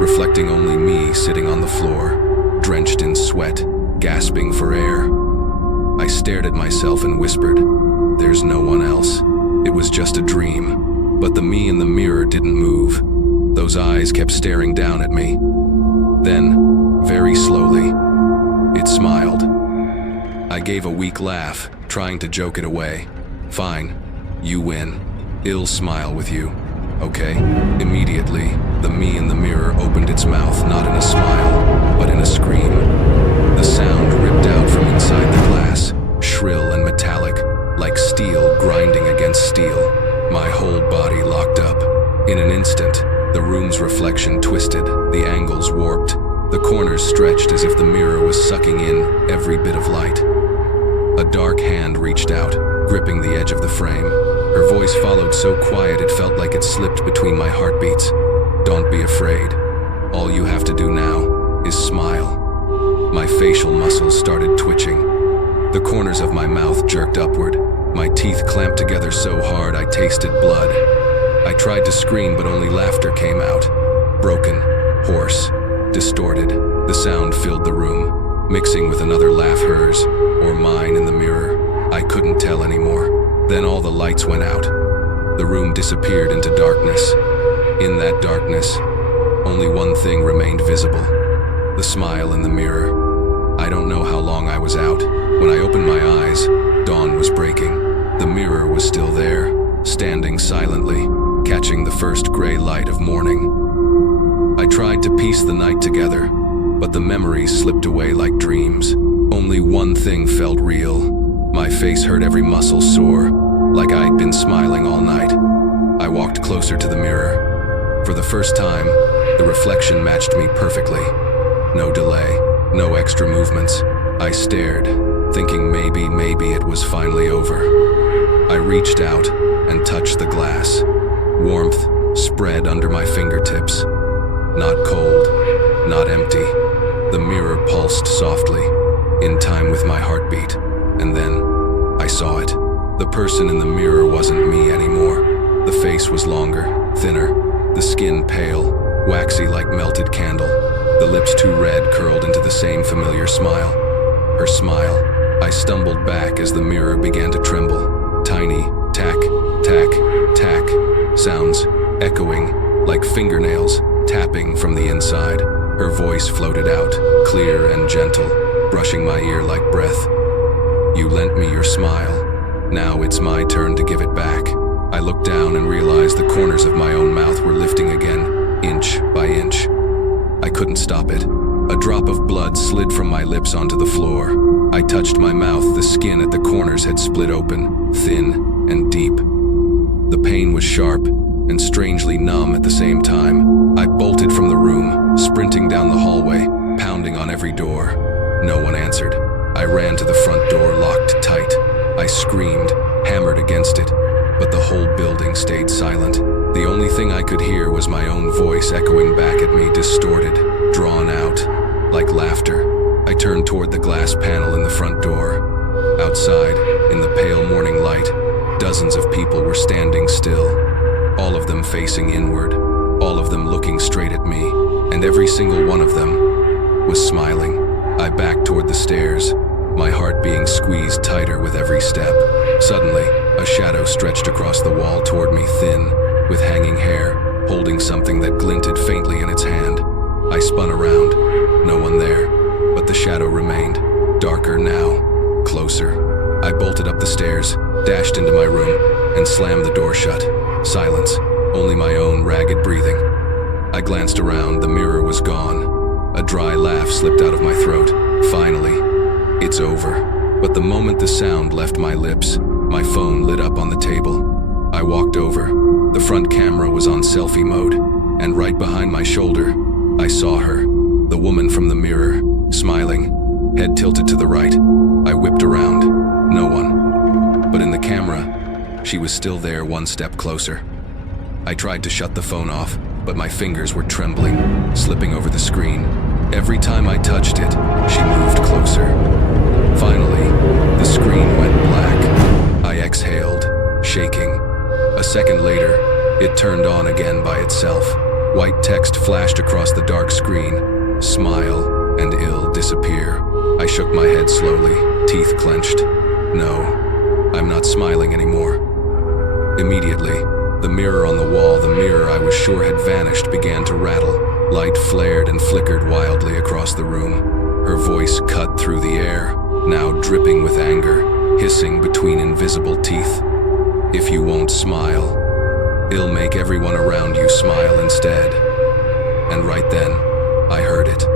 reflecting only me sitting on the floor, drenched in sweat, gasping for air. I stared at myself and whispered, "There's no one else." It was just a dream, but the me in the mirror didn't move. Those eyes kept staring down at me. Then, very slowly, it smiled. I gave a weak laugh, trying to joke it away. "Fine, you win. I'll smile with you, okay?" Immediately, the me in the mirror opened its mouth, not in a smile, but in a scream. The sound ripped out from inside the glass, shrill and metallic, like steel grinding against steel. My whole body locked up. In an instant, the room's reflection twisted, the angles warped, the corners stretched as if the mirror was sucking in every bit of light. A dark hand reached out, gripping the edge of the frame. Her voice followed so quiet it felt like it slipped between my heartbeats. "Don't be afraid. All you have to do now is smile." My facial muscles started twitching. The corners of my mouth jerked upward. My teeth clamped together so hard I tasted blood. I tried to scream, but only laughter came out. Broken, hoarse, distorted. The sound filled the room, mixing with another laugh, hers, or mine in the mirror. I couldn't tell anymore. Then all the lights went out. The room disappeared into darkness. In that darkness, only one thing remained visible: the smile in the mirror. I don't know how long I was out. When I opened my eyes, dawn was breaking. The mirror was still there, standing silently, catching the first gray light of morning. I tried to piece the night together, but the memories slipped away like dreams. Only one thing felt real. My face hurt, every muscle sore, like I'd been smiling all night. I walked closer to the mirror. For the first time, the reflection matched me perfectly. No delay, no extra movements. I stared, thinking maybe it was finally over. I reached out and touched the glass. Warmth spread under my fingertips. Not cold, not empty. The mirror pulsed softly, in time with my heartbeat. And then, I saw it. The person in the mirror wasn't me anymore. The face was longer, thinner, the skin pale, waxy like melted candle. The lips too red curled into the same familiar smile. Her smile. I stumbled back as the mirror began to tremble. Tiny, tack, tack, tack, sounds echoing like fingernails tapping from the inside. Her voice floated out, clear and gentle, brushing my ear like breath. "You lent me your smile. Now it's my turn to give it back." I looked down and realized the corners of my own mouth were lifting again, inch by inch. I couldn't stop it. A drop of blood slid from my lips onto the floor. I touched my mouth. The skin at the corners had split open, thin and deep. The pain was sharp and strangely numb at the same time. I bolted from the room, sprinting down the hallway, pounding on every door. No one answered. I ran to the front door, locked tight. I screamed, hammered against it, but the whole building stayed silent. The only thing I could hear was my own voice echoing back at me, distorted, drawn out, like laughter. I turned toward the glass panel in the front door. Outside, in the pale morning light, dozens of people were standing still, all of them facing inward, all of them looking straight at me, and every single one of them was smiling. I backed toward the stairs, my heart being squeezed tighter with every step. Suddenly, A shadow stretched across the wall toward me, thin, with hanging hair, holding something that glinted faintly in its hand. I spun around. No one there, but the shadow remained, darker now, closer. I bolted up the stairs, dashed into my room, and slammed the door shut. Silence, only my own ragged breathing. I glanced around, the mirror was gone. A dry laugh slipped out of my throat. Finally, it's over. But the moment the sound left my lips, my phone lit up on the table. I walked over. The front camera was on selfie mode, and right behind my shoulder, I saw her, the woman from the mirror, smiling, head tilted to the right. I whipped around. No one. But in the camera, she was still there, one step closer. I tried to shut the phone off, but my fingers were trembling, slipping over the screen. Every time I touched it, she moved closer. Finally, the screen went black. I exhaled, shaking. A second later, it turned on again by itself. White text flashed across the dark screen. Smile and ill disappear. I shook my head slowly, teeth clenched. No, I'm not smiling anymore. Immediately, the mirror on the wall, the mirror I was sure had vanished, began to rattle. Light flared and flickered wildly across the room. Her voice cut through the air, now dripping with anger, hissing between invisible teeth. If you won't smile, it'll make everyone around you smile instead. And right then, I heard it.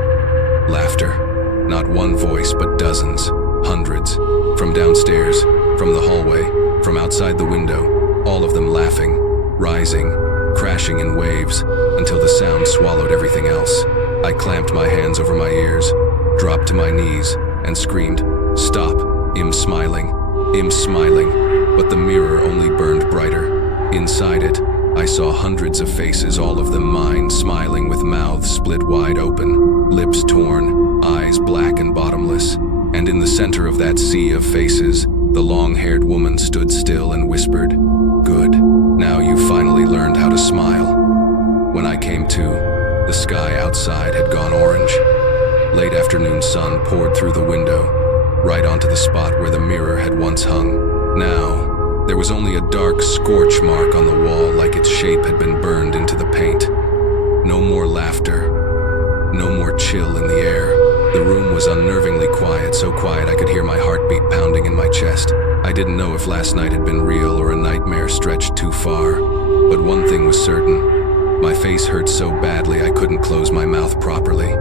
Laughter. Not one voice, but dozens, hundreds. From downstairs, from the hallway, from outside the window, all of them laughing, rising, crashing in waves, until the sound swallowed everything else. I clamped my hands over my ears, dropped to my knees, and screamed, "Stop! I'm smiling. I'm smiling." But the mirror only burned brighter. Inside it, I saw hundreds of faces, all of them mine, smiling with mouths split wide open, lips torn, eyes black and bottomless. And in the center of that sea of faces, the long-haired woman stood still and whispered, "Good. Now you've finally learned how to smile." When I came to, the sky outside had gone orange. Late afternoon sun poured through the window, right onto the spot where the mirror had once hung. Now, there was only a dark scorch mark on the wall, like its shape had been burned into the paint. No more laughter, no more chill in the air. The room was unnervingly quiet, so quiet I could hear my heartbeat pounding in my chest. I didn't know if last night had been real or a nightmare stretched too far. But one thing was certain. My face hurt so badly I couldn't close my mouth properly.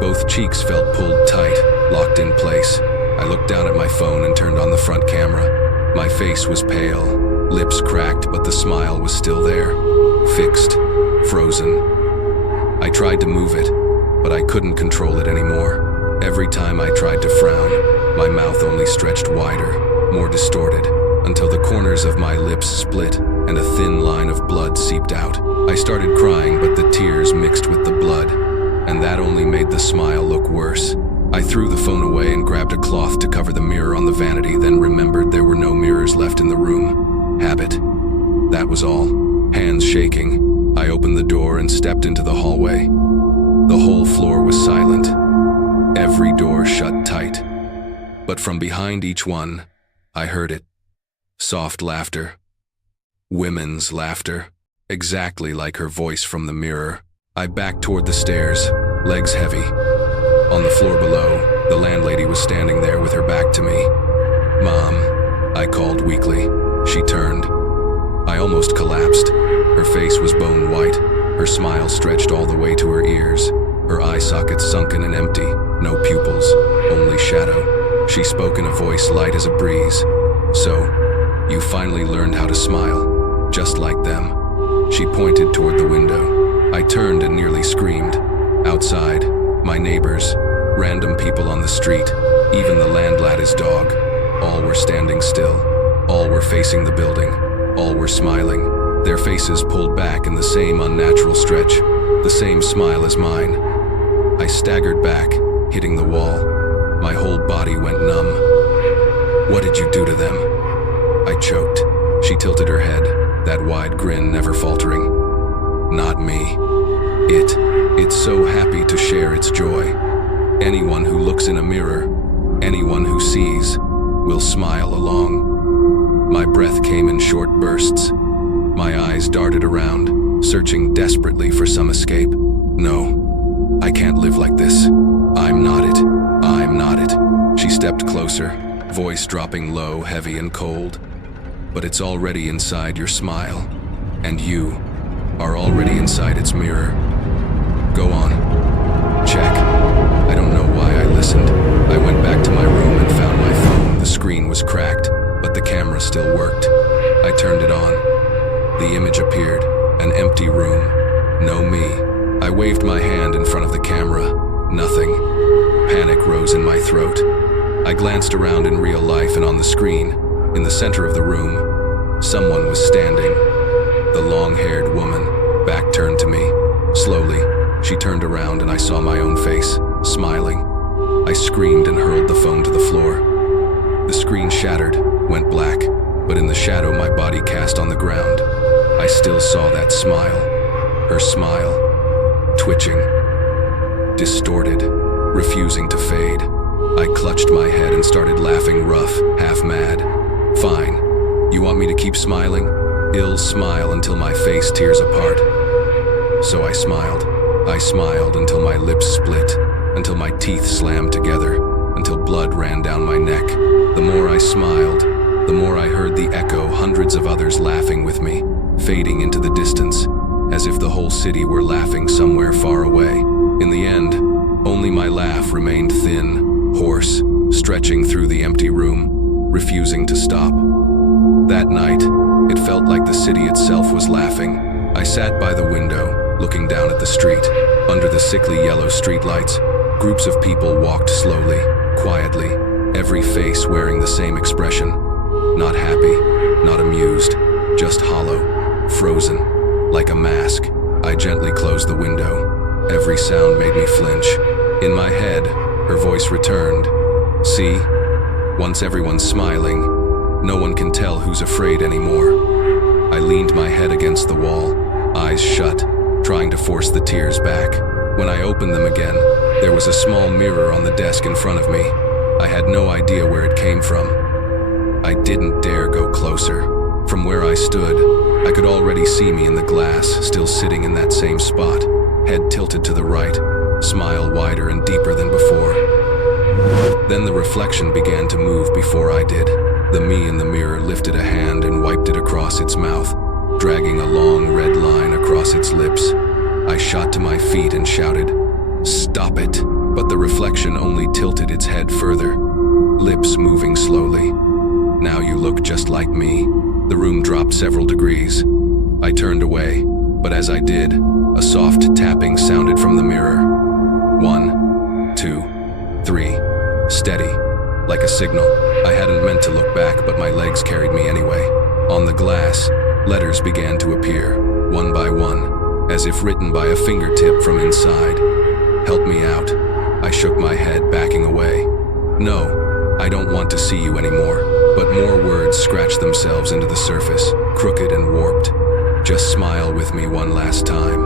Both cheeks felt pulled tight, locked in place. I looked down at my phone and turned on the front camera. My face was pale, lips cracked, but the smile was still there. Fixed, frozen. I tried to move it, but I couldn't control it anymore. Every time I tried to frown, my mouth only stretched wider, more distorted, until the corners of my lips split and a thin line of blood seeped out. I started crying, but the tears mixed with the blood, and that only made the smile look worse. I threw the phone away and grabbed a cloth to cover the mirror on the vanity, then remembered there were no mirrors left in the room. Habit. That was all. Hands shaking, I opened the door and stepped into the hallway. The whole floor was silent. Every door shut tight. But from behind each one, I heard it. Soft laughter. Women's laughter. Exactly like her voice from the mirror. I backed toward the stairs, legs heavy. On the floor below, the landlady was standing there with her back to me. "Mom," I called weakly. She turned. I almost collapsed. Her face was bone white. Her smile stretched all the way to her ears. Her eye sockets sunken and empty. No pupils, only shadow. She spoke in a voice light as a breeze. "So, you finally learned how to smile, just like them." She pointed toward the window. I turned and nearly screamed. Outside, my neighbors, random people on the street, even the landlady's dog, all were standing still. All were facing the building. All were smiling, their faces pulled back in the same unnatural stretch, the same smile as mine. I staggered back, hitting the wall. My whole body went numb. "What did you do to them?" I choked. She tilted her head, that wide grin never faltering. "Not me. It's so happy to share its joy. Anyone who looks in a mirror, anyone who sees, will smile along." My breath came in short bursts. My eyes darted around, searching desperately for some escape. No, I can't live like this. I'm not it. I'm not it. She stepped closer, voice dropping low, heavy and cold. But it's already inside your smile, and you are already inside its mirror. Go on. Check. I don't know why I listened. I went back to my room and found my phone. The screen was cracked, but the camera still worked. I turned it on. The image appeared, an empty room. No me. I waved my hand in front of the camera. Nothing. Panic rose in my throat. I glanced around in real life, and on the screen, in the center of the room, someone was standing. The long-haired woman, back turned to me. Slowly, she turned around and I saw my own face, smiling. I screamed and hurled the phone to the floor. The screen shattered, went black, but in the shadow my body cast on the ground, I still saw that smile. Her smile, twitching, distorted, refusing to fade. I clutched my head and started laughing rough, half mad. Fine. You want me to keep smiling? I'll smile until my face tears apart. So I smiled. I smiled until my lips split, until my teeth slammed together, until blood ran down my neck. The more I smiled, the more I heard the echo, hundreds of others laughing with me, fading into the distance, as if the whole city were laughing somewhere far away. In the end, only my laugh remained thin, hoarse, stretching through the empty room, refusing to stop. That night, it felt like the city itself was laughing. I sat by the window, looking down at the street. Under the sickly yellow streetlights, groups of people walked slowly, quietly, every face wearing the same expression. Not happy, not amused, just hollow, frozen, like a mask. I gently closed the window. Every sound made me flinch. In my head, her voice returned. See? Once everyone's smiling, no one can tell who's afraid anymore. I leaned my head against the wall, eyes shut, trying to force the tears back. When I opened them again, there was a small mirror on the desk in front of me. I had no idea where it came from. I didn't dare go closer. From where I stood, I could already see me in the glass, still sitting in that same spot, head tilted to the right, smile wider and deeper than before. Then the reflection began to move before I did. The me in the mirror lifted a hand and wiped it across its mouth, dragging a long red line across its lips. I shot to my feet and shouted, "Stop it!" But the reflection only tilted its head further, lips moving slowly. "Now you look just like me." The room dropped several degrees. I turned away, but as I did, a soft tapping sounded from the mirror. 1, 2, 3, steady, like a signal. I hadn't meant to look back, but my legs carried me anyway. On the glass, letters began to appear, one by one, as if written by a fingertip from inside. "Help me out." I shook my head, backing away. "No, I don't want to see you anymore." But more words scratched themselves into the surface, crooked and warped. "Just smile with me one last time."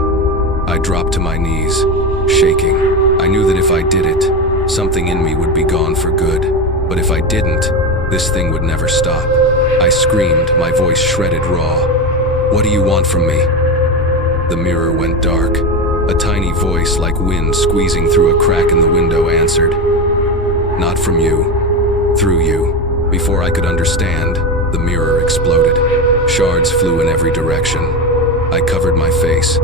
I dropped to my knees, shaking. I knew that if I did it, something in me would be gone for good. But if I didn't, this thing would never stop. I screamed, my voice shredded raw. "What do you want from me?" The mirror went dark. A tiny voice like wind squeezing through a crack in the window answered, "Not from you, through you." Before I could understand, the mirror exploded. Shards flew in every direction. I covered my face,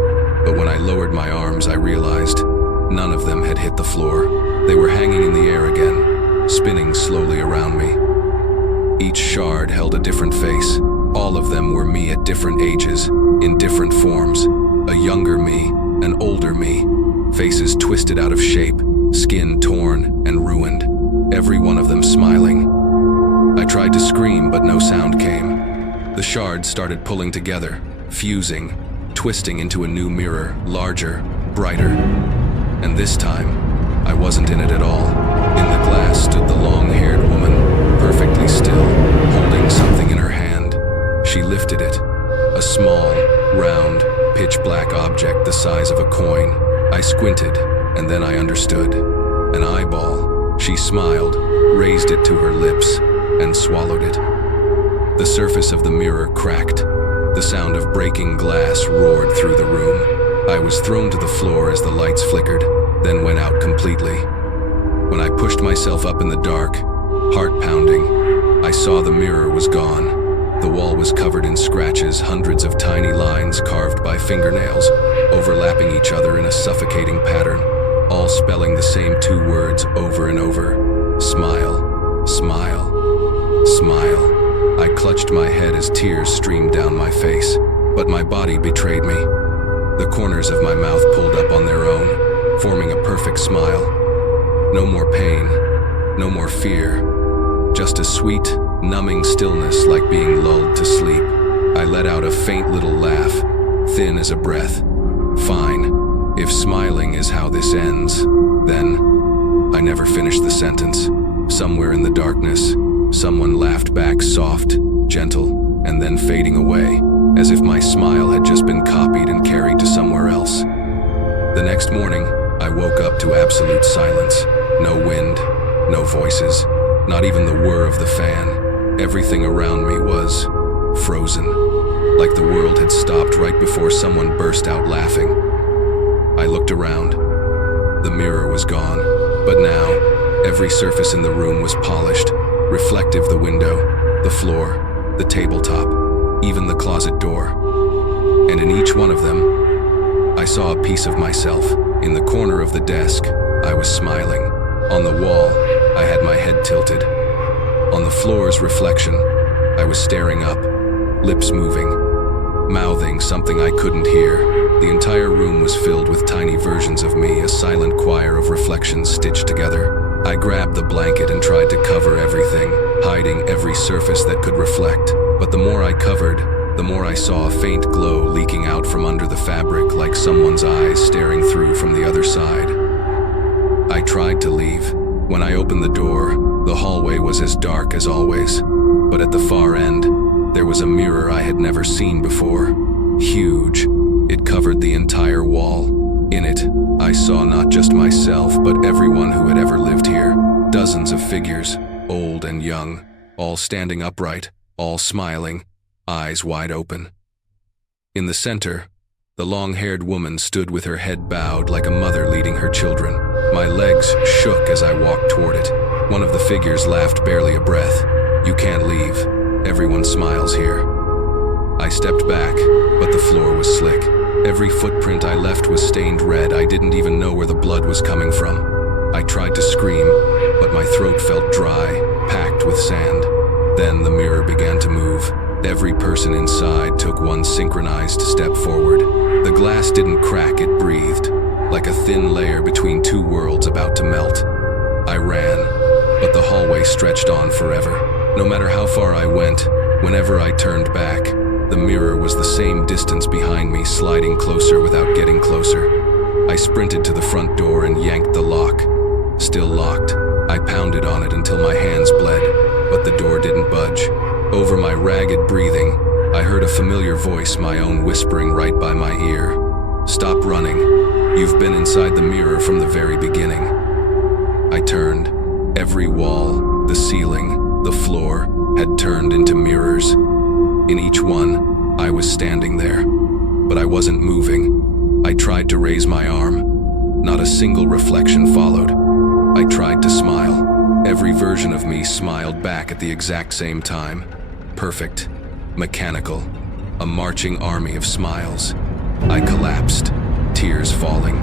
but when I lowered my arms, I realized none of them had hit the floor. They were hanging in the air again, spinning slowly around me. Each shard held a different face. All of them were me at different ages, in different forms. A younger me, an older me. Faces twisted out of shape, skin torn and ruined. Every one of them smiling. I tried to scream, but no sound came. The shards started pulling together, fusing, twisting into a new mirror, larger, brighter. And this time, I wasn't in it at all. In the glass stood the long-haired woman, perfectly still, holding something in her hand. She lifted it, a small, round, pitch-black object the size of a coin. I squinted, and then I understood. An eyeball. She smiled, raised it to her lips, and swallowed it. The surface of the mirror cracked. The sound of breaking glass roared through the room. I was thrown to the floor as the lights flickered, then went out completely. When I pushed myself up in the dark, heart pounding, I saw the mirror was gone. The wall was covered in scratches, hundreds of tiny lines carved by fingernails, overlapping each other in a suffocating pattern, all spelling the same two words over and over: smile, smile, smile. I clutched my head as tears streamed down my face, but my body betrayed me. The corners of my mouth pulled up on their own, forming a perfect smile. No more pain, no more fear, just a sweet, numbing stillness like being lulled to sleep. I let out a faint little laugh, thin as a breath. Fine, if smiling is how this ends, then... I never finished the sentence. Somewhere in the darkness, someone laughed back, soft, gentle, and then fading away, as if my smile had just been copied and carried to somewhere else. The next morning, I woke up to absolute silence. No wind, no voices, not even the whir of the fan. Everything around me was frozen, like the world had stopped right before someone burst out laughing. I looked around. The mirror was gone, but now, every surface in the room was polished, reflective: the window, the floor, the tabletop, even the closet door. And in each one of them, I saw a piece of myself. In the corner of the desk, I was smiling. On the wall, I had my head tilted. On the floor's reflection, I was staring up, lips moving, mouthing something I couldn't hear. The entire room was filled with tiny versions of me, a silent choir of reflections stitched together. I grabbed the blanket and tried to cover everything, hiding every surface that could reflect. But the more I covered, the more I saw a faint glow leaking out from under the fabric, like someone's eyes staring through from the other side. I tried to leave. When I opened the door, the hallway was as dark as always. But at the far end, there was a mirror I had never seen before. Huge. It covered the entire wall. In it, I saw not just myself, but everyone who had ever lived here. Dozens of figures, old and young, all standing upright, all smiling, eyes wide open. In the center, the long-haired woman stood with her head bowed like a mother leading her children. My legs shook as I walked toward it. One of the figures laughed barely a breath. "You can't leave. Everyone smiles here." I stepped back, but the floor was slick. Every footprint I left was stained red. I didn't even know where the blood was coming from. I tried to scream, but my throat felt dry, packed with sand. Then the mirror began to move. Every person inside took one synchronized step forward. The glass didn't crack, it breathed, like a thin layer between two worlds about to melt. I ran, but the hallway stretched on forever. No matter how far I went, whenever I turned back, the mirror was the same distance behind me, sliding closer without getting closer. I sprinted to the front door and yanked the lock. Still locked, I pounded on it until my hands bled, but the door didn't budge. Over my ragged breathing, I heard a familiar voice, my own, whispering right by my ear. "Stop running. You've been inside the mirror from the very beginning." I turned. Every wall, the ceiling, the floor had turned into mirrors. In each one, I was standing there, but I wasn't moving. I tried to raise my arm. Not a single reflection followed. I tried to smile. Every version of me smiled back at the exact same time. Perfect, mechanical, a marching army of smiles. I collapsed, tears falling.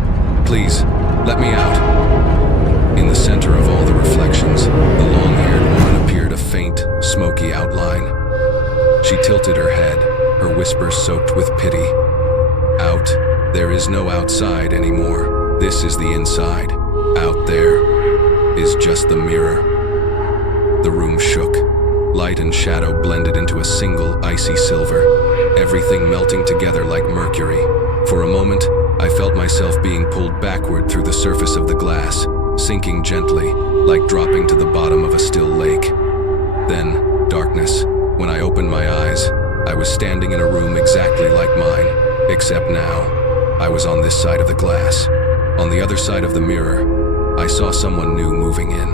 "Please, let me out." In the center of all the reflections, the long-haired woman appeared, a faint, smoky outline. She tilted her head, her whisper soaked with pity. "Out. There is no outside anymore. This is the inside. Out there is just the mirror." The room shook. Light and shadow blended into a single icy silver, everything melting together like mercury. For a moment, I felt myself being pulled backward through the surface of the glass, sinking gently, like dropping to the bottom of a still lake. Then, darkness. When I opened my eyes, I was standing in a room exactly like mine, except now, I was on this side of the glass. On the other side of the mirror, I saw someone new moving in.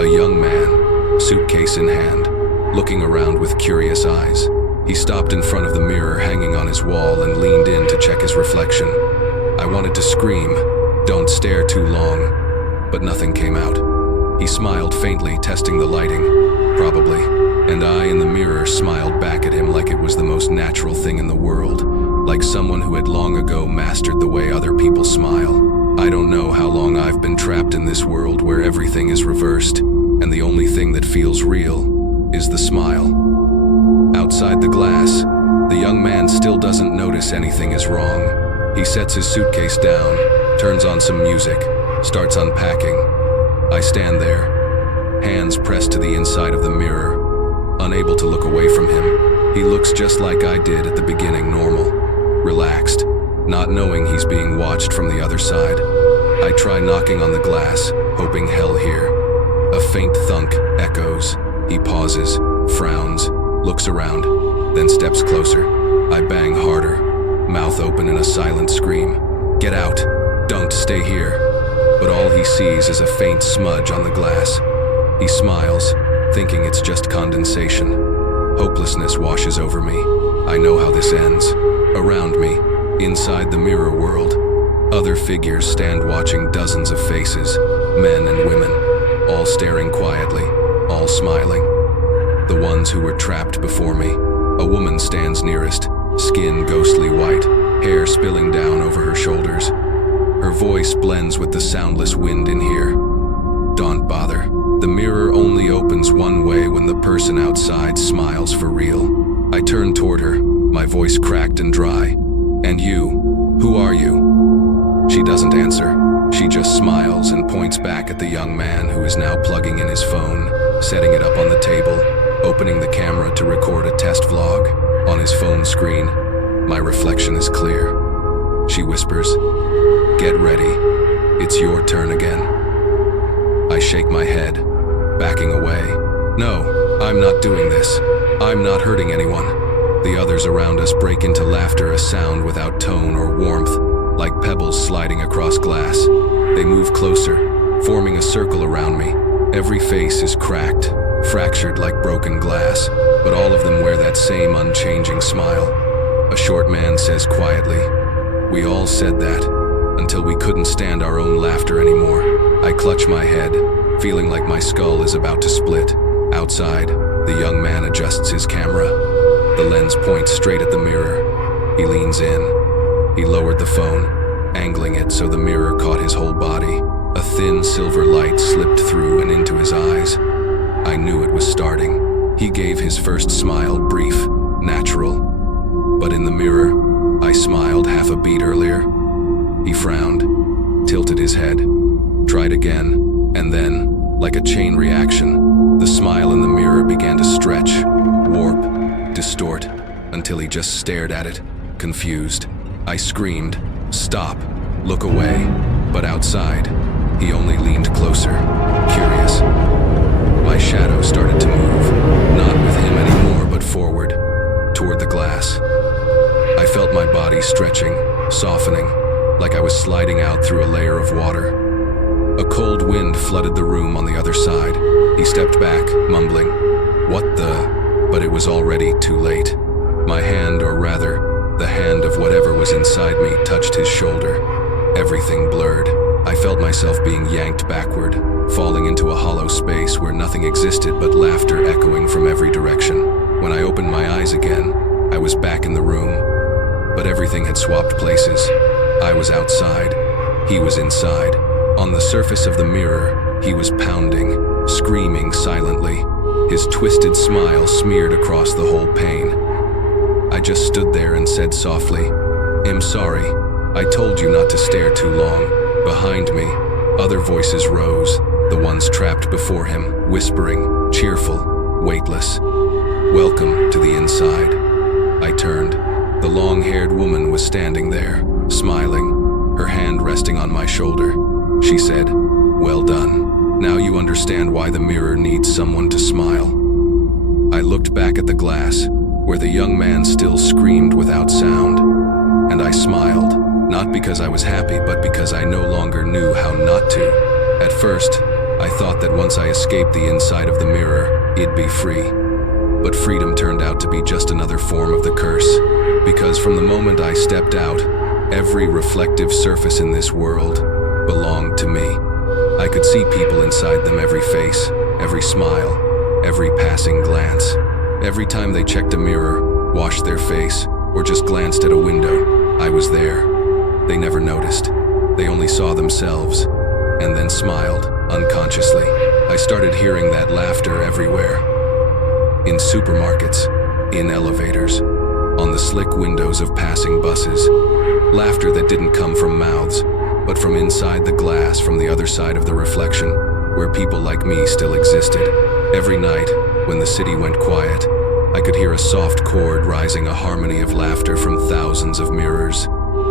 A young man, suitcase in hand, looking around with curious eyes. He stopped in front of the mirror hanging on his wall and leaned in to check his reflection. I wanted to scream, "Don't stare too long," but nothing came out. He smiled faintly, testing the lighting, probably, and I in the mirror smiled back at him like it was the most natural thing in the world, like someone who had long ago mastered the way other people smile. I don't know how long I've been trapped in this world where everything is reversed, and the only thing that feels real is the smile. Outside the glass, the young man still doesn't notice anything is wrong. He sets his suitcase down, turns on some music, starts unpacking. I stand there, hands pressed to the inside of the mirror, unable to look away from him. He looks just like I did at the beginning, normal, relaxed, not knowing he's being watched from the other side. I try knocking on the glass, hoping he'll hear. A faint thunk echoes. He pauses, frowns, looks around, then steps closer. I bang harder, mouth open in a silent scream. "Get out! Don't stay here!" But all he sees is a faint smudge on the glass. He smiles, thinking it's just condensation. Hopelessness washes over me. I know how this ends. Around me, inside the mirror world, other figures stand watching dozens of faces, men and women, all staring quietly, all smiling. The ones who were trapped before me. A woman stands nearest, skin ghostly white, hair spilling down over her shoulders. Her voice blends with the soundless wind in here. "Don't bother. The mirror only opens one way when the person outside smiles for real." I turn toward her, my voice cracked and dry. "And you? Who are you?" She doesn't answer. She just smiles and points back at the young man who is now plugging in his phone, setting it up on the table, opening the camera to record a test vlog. On his phone screen, my reflection is clear. She whispers, "Get ready. It's your turn again." I shake my head, backing away. "No, I'm not doing this. I'm not hurting anyone." The others around us break into laughter, a sound without tone or warmth, like pebbles sliding across glass. They move closer, forming a circle around me. Every face is cracked, fractured like broken glass, but all of them wear that same unchanging smile. A short man says quietly, "We all said that, until we couldn't stand our own laughter anymore." I clutch my head, feeling like my skull is about to split. Outside, the young man adjusts his camera. The lens points straight at the mirror. He leans in. He lowered the phone, angling it so the mirror caught his whole body. A thin silver light slipped through and into his eyes. I knew it was starting. He gave his first smile, brief, natural. But in the mirror, I smiled half a beat earlier. He frowned, tilted his head, tried again, and then, like a chain reaction, the smile in the mirror began to stretch, warp, distort, until he just stared at it, confused. I screamed, "Stop, look away," but outside, he only leaned closer, curious. My shadow started to move, not with him anymore, but forward, toward the glass. I felt my body stretching, softening, like I was sliding out through a layer of water. A cold wind flooded the room on the other side. He stepped back, mumbling, "What the?" But it was already too late. My hand, or rather, the hand of whatever was inside me, touched his shoulder. Everything blurred. I felt myself being yanked backward, falling into a hollow space where nothing existed but laughter echoing from every direction. When I opened my eyes again, I was back in the room. But everything had swapped places. I was outside. He was inside. On the surface of the mirror, he was pounding, screaming silently. His twisted smile smeared across the whole pane. I just stood there and said softly, "I'm sorry. I told you not to stare too long." Behind me, other voices rose, the ones trapped before him, whispering, cheerful, weightless. "Welcome to the inside." I turned. The long-haired woman was standing there, smiling, her hand resting on my shoulder. She said, "Well done. Now you understand why the mirror needs someone to smile." I looked back at the glass, where the young man still screamed without sound, and I smiled, not because I was happy, but because I no longer knew how not to. At first, I thought that once I escaped the inside of the mirror, it'd be free. But freedom turned out to be just another form of the curse, because from the moment I stepped out, every reflective surface in this world belonged to me. I could see people inside them, every face, every smile, every passing glance. Every time they checked a mirror, washed their face, or just glanced at a window, I was there. They never noticed. They only saw themselves, and then smiled, unconsciously. I started hearing that laughter everywhere. In supermarkets, in elevators, on the slick windows of passing buses. Laughter that didn't come from mouths, but from inside the glass, from the other side of the reflection, where people like me still existed. Every night, when the city went quiet, I could hear a soft chord rising, a harmony of laughter from thousands of mirrors,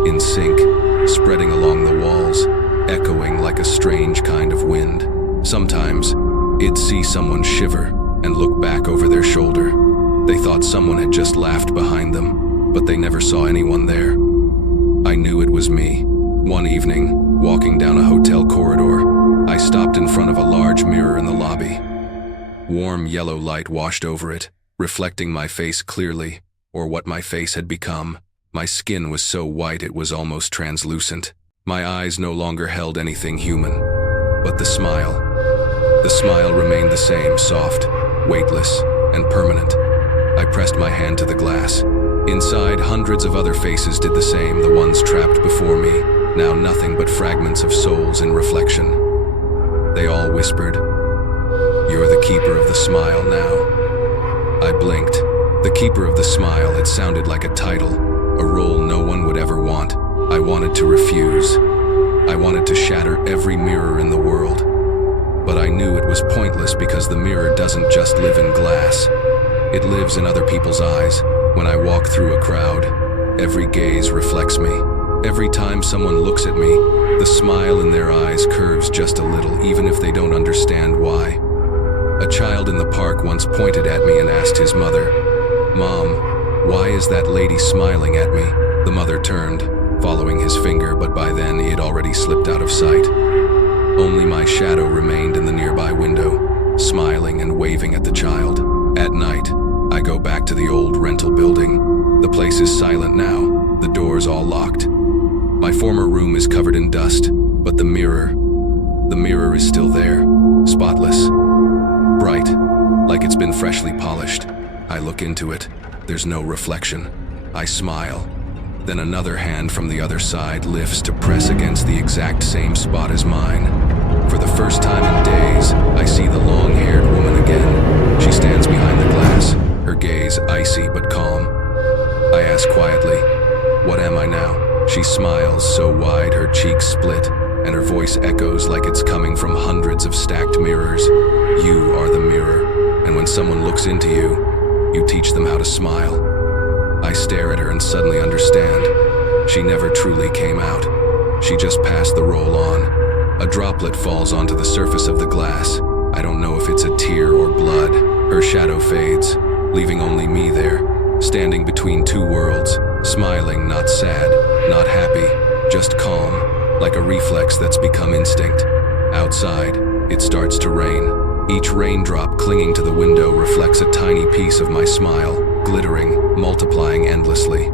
in sync, spreading along the walls, echoing like a strange kind of wind. Sometimes, I'd see someone shiver and look back over their shoulder. They thought someone had just laughed behind them, but they never saw anyone there. I knew it was me. One evening, walking down a hotel corridor, I stopped in front of a large mirror in the lobby. Warm yellow light washed over it, reflecting my face clearly, or what my face had become. My skin was so white it was almost translucent. My eyes no longer held anything human. But the smile remained the same, soft, weightless, and permanent. I pressed my hand to the glass. Inside, hundreds of other faces did the same, the ones trapped before me, now nothing but fragments of souls in reflection. They all whispered, "You're the keeper of the smile now." I blinked. The keeper of the smile, it sounded like a title, a role no one would ever want. I wanted to refuse. I wanted to shatter every mirror in the world. But I knew it was pointless, because the mirror doesn't just live in glass. It lives in other people's eyes. When I walk through a crowd, every gaze reflects me. Every time someone looks at me, the smile in their eyes curves just a little, even if they don't understand why. A child in the park once pointed at me and asked his mother, "Mom, why is that lady smiling at me?" The mother turned, following his finger, but by then he had already slipped out of sight. Only my shadow remained in the nearby window, smiling and waving at the child. At night, I go back to the old rental building. The place is silent now, the doors all locked. My former room is covered in dust, but the mirror is still there, spotless, bright, like it's been freshly polished. I look into it. There's no reflection. I smile. Then another hand from the other side lifts to press against the exact same spot as mine. For the first time in days, I see the long-haired woman again. She stands behind the glass, her gaze icy but calm. I ask quietly, "What am I now?" She smiles so wide her cheeks split, and her voice echoes like it's coming from hundreds of stacked mirrors. "You are the mirror, and when someone looks into you, you teach them how to smile." I stare at her and suddenly understand. She never truly came out. She just passed the roll on. A droplet falls onto the surface of the glass. I don't know if it's a tear or blood. Her shadow fades, leaving only me there, standing between two worlds, smiling, not sad, not happy, just calm, like a reflex that's become instinct. Outside, it starts to rain. Each raindrop clinging to the window reflects a tiny piece of my smile, glittering, multiplying endlessly.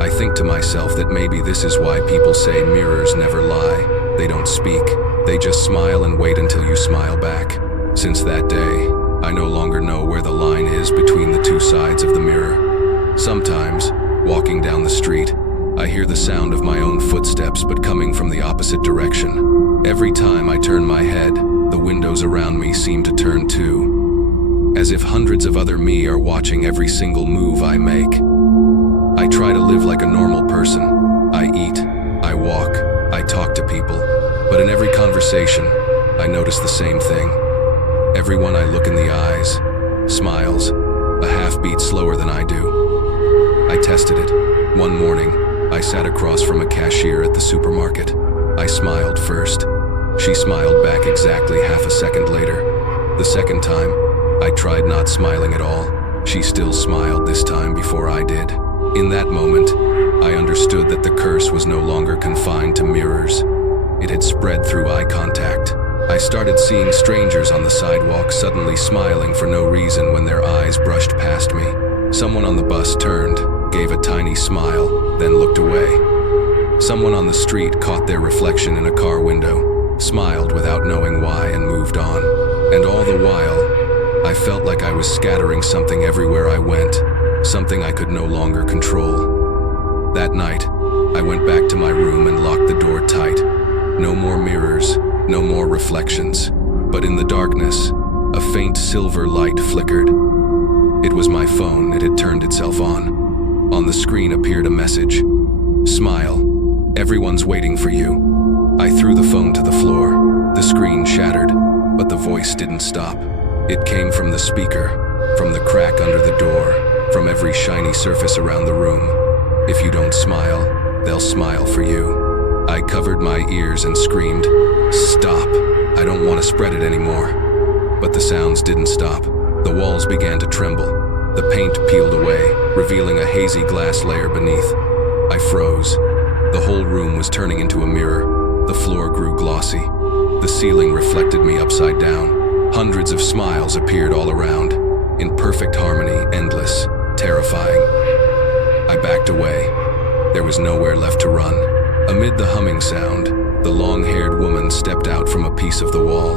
I think to myself that maybe this is why people say mirrors never lie. They don't speak. They just smile and wait until you smile back. Since that day, I no longer know where the line is between the two sides of the mirror. Sometimes, walking down the street, I hear the sound of my own footsteps, but coming from the opposite direction. Every time I turn my head, the windows around me seem to turn too, as if hundreds of other me are watching every single move I make. I try to live like a normal person. I eat, I walk, I talk to people, but in every conversation, I notice the same thing. Everyone I look in the eyes smiles, a half beat slower than I do. I tested it. One morning, I sat across from a cashier at the supermarket. I smiled first. She smiled back exactly half a second later. The second time, I tried not smiling at all. She still smiled this time before I did. In that moment, I understood that the curse was no longer confined to mirrors. It had spread through eye contact. I started seeing strangers on the sidewalk suddenly smiling for no reason when their eyes brushed past me. Someone on the bus turned, gave a tiny smile, then looked away. Someone on the street caught their reflection in a car window, smiled without knowing why, and moved on. And all the while, I felt like I was scattering something everywhere I went, something I could no longer control. That night, I went back to my room and locked the door tight. No more mirrors, no more reflections. But in the darkness, a faint silver light flickered. It was my phone. It had turned itself on. On the screen appeared a message. "Smile. Everyone's waiting for you." I threw the phone to the floor. The screen shattered, but the voice didn't stop. It came from the speaker, from the crack under the door, from every shiny surface around the room. "If you don't smile, they'll smile for you." I covered my ears and screamed, "Stop! I don't want to spread it anymore." But the sounds didn't stop. The walls began to tremble. The paint peeled away, revealing a hazy glass layer beneath. I froze. The whole room was turning into a mirror. The floor grew glossy. The ceiling reflected me upside down. Hundreds of smiles appeared all around, in perfect harmony, endless, terrifying. I backed away. There was nowhere left to run. Amid the humming sound, the long-haired woman stepped out from a piece of the wall.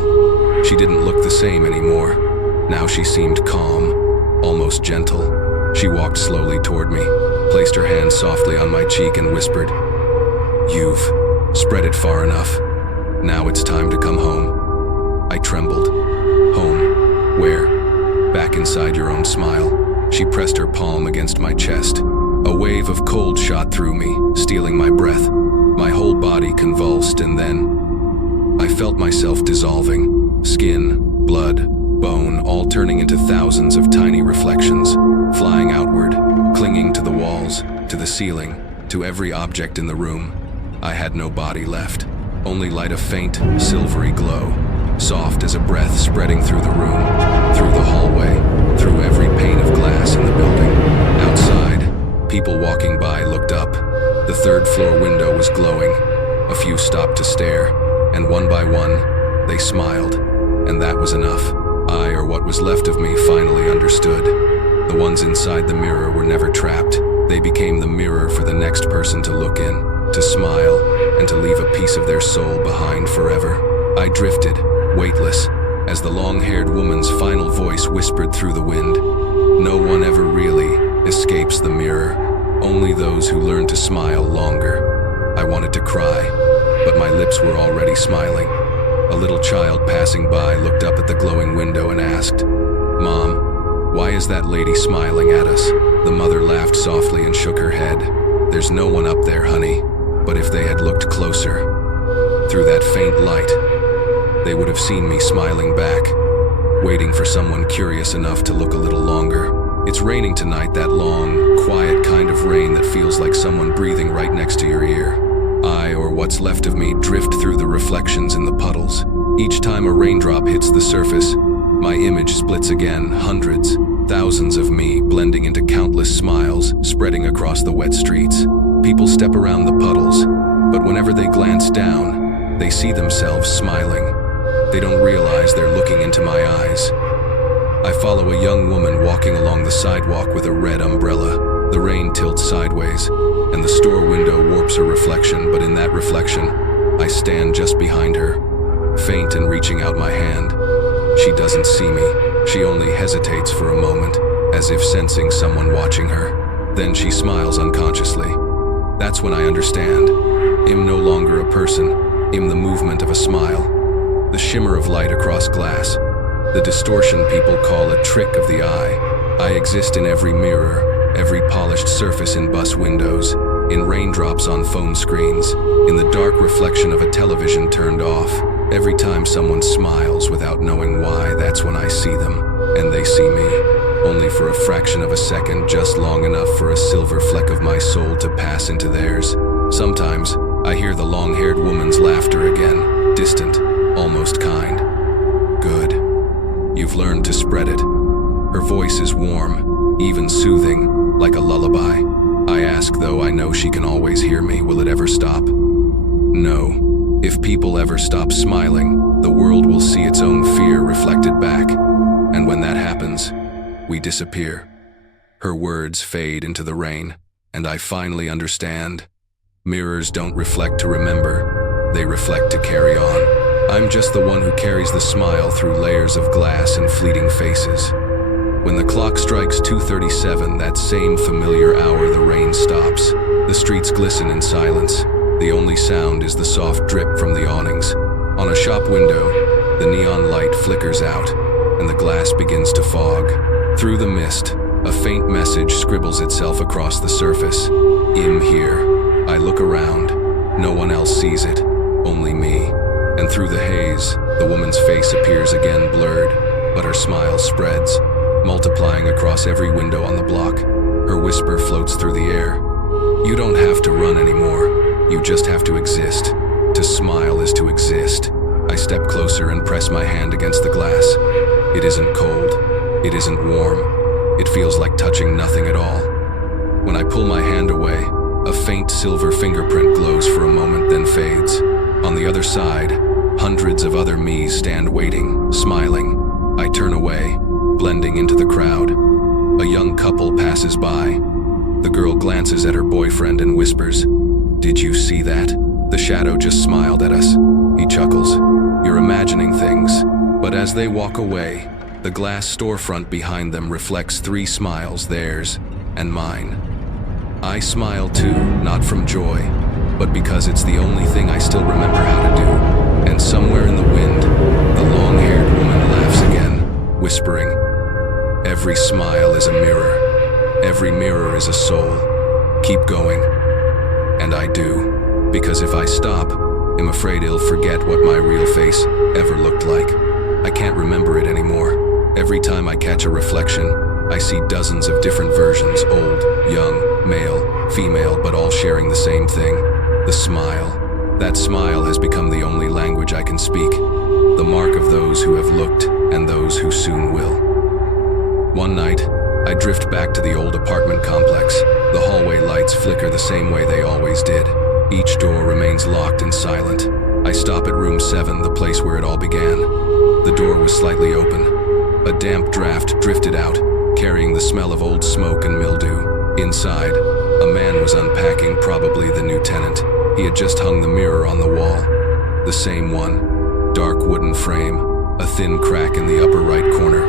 She didn't look the same anymore. Now she seemed calm, almost gentle. She walked slowly toward me, placed her hand softly on my cheek and whispered, "You've spread it far enough. Now it's time to come home." I trembled. "Home? Where?" "Back inside your own smile." She pressed her palm against my chest. A wave of cold shot through me, stealing my breath. My whole body convulsed, and then I felt myself dissolving. Skin, blood, bone, all turning into thousands of tiny reflections, flying outward, clinging to the walls, to the ceiling, to every object in the room. I had no body left, only light a faint, silvery glow, soft as a breath spreading through the room, through the hallway, through every pane of glass in the building. Outside, people walking by looked up. The third-floor window was glowing. A few stopped to stare, and one by one, they smiled, and that was enough. I, or what was left of me, finally understood. The ones inside the mirror were never trapped. They became the mirror for the next person to look in, to smile, and to leave a piece of their soul behind forever. I drifted, weightless, as the long-haired woman's final voice whispered through the wind. "No one ever really escapes the mirror. Only those who learn to smile longer." I wanted to cry, but my lips were already smiling. A little child passing by looked up at the glowing window and asked, "Mom, why is that lady smiling at us?" The mother laughed softly and shook her head. "There's no one up there, honey." But if they had looked closer, through that faint light, they would have seen me smiling back, waiting for someone curious enough to look a little longer. It's raining tonight, that long, quiet kind of rain that feels like someone breathing right next to your ear. I, or what's left of me, drift through the reflections in the puddles. Each time a raindrop hits the surface, my image splits again, hundreds, thousands of me blending into countless smiles, spreading across the wet streets. People step around the puddles, but whenever they glance down, they see themselves smiling. They don't realize they're looking into my eyes. I follow a young woman walking along the sidewalk with a red umbrella. The rain tilts sideways, and the store window warps her reflection, but in that reflection, I stand just behind her, faint and reaching out my hand. She doesn't see me. She only hesitates for a moment, as if sensing someone watching her. Then she smiles unconsciously. That's when I understand. I'm no longer a person. I'm the movement of a smile. The shimmer of light across glass. The distortion people call a trick of the eye. I exist in every mirror, every polished surface in bus windows, in raindrops on phone screens, in the dark reflection of a television turned off. Every time someone smiles without knowing why, that's when I see them, and they see me. Only for a fraction of a second, just long enough for a silver fleck of my soul to pass into theirs. Sometimes, I hear the long-haired woman's laughter again, distant, almost kind. "Good. You've learned to spread it." Her voice is warm, even soothing, like a lullaby. I ask, though I know she can always hear me, will it ever stop? No. If people ever stop smiling, the world will see its own fear reflected back. And when that happens, we disappear. Her words fade into the rain, and I finally understand. Mirrors don't reflect to remember, they reflect to carry on. I'm just the one who carries the smile through layers of glass and fleeting faces. When the clock strikes 2:37, that same familiar hour, the rain stops. The streets glisten in silence. The only sound is the soft drip from the awnings. On a shop window, the neon light flickers out, and the glass begins to fog. Through the mist, a faint message scribbles itself across the surface. "I'm here." I look around. No one else sees it, only me. And through the haze, the woman's face appears again blurred, but her smile spreads, multiplying across every window on the block. Her whisper floats through the air. "You don't have to run anymore. You just have to exist. To smile is to exist." I step closer and press my hand against the glass. It isn't cold. It isn't warm. It feels like touching nothing at all. When I pull my hand away, a faint silver fingerprint glows for a moment, then fades. On the other side, hundreds of other me's stand waiting, smiling. I turn away, blending into the crowd. A young couple passes by. The girl glances at her boyfriend and whispers, "Did you see that?" The shadow just smiled at us. He chuckles. "You're imagining things." But as they walk away, the glass storefront behind them reflects 3 smiles, theirs and mine. I smile too, not from joy, but because it's the only thing I still remember how to do. And somewhere in the wind, the long-haired woman laughs again, whispering, "Every smile is a mirror. Every mirror is a soul. Keep going." And I do, because if I stop, I'm afraid I'll forget what my real face ever looked like. I can't remember it anymore. Every time I catch a reflection, I see dozens of different versions, old, young, male, female, but all sharing the same thing, the smile. That smile has become the only language I can speak, the mark of those who have looked and those who soon will. One night, I drift back to the old apartment complex. The hallway lights flicker the same way they always did. Each door remains locked and silent. I stop at room 7, the place where it all began. The door was slightly open. A damp draft drifted out, carrying the smell of old smoke and mildew. Inside, a man was unpacking, probably the new tenant. He had just hung the mirror on the wall. The same one. Dark wooden frame, a thin crack in the upper right corner.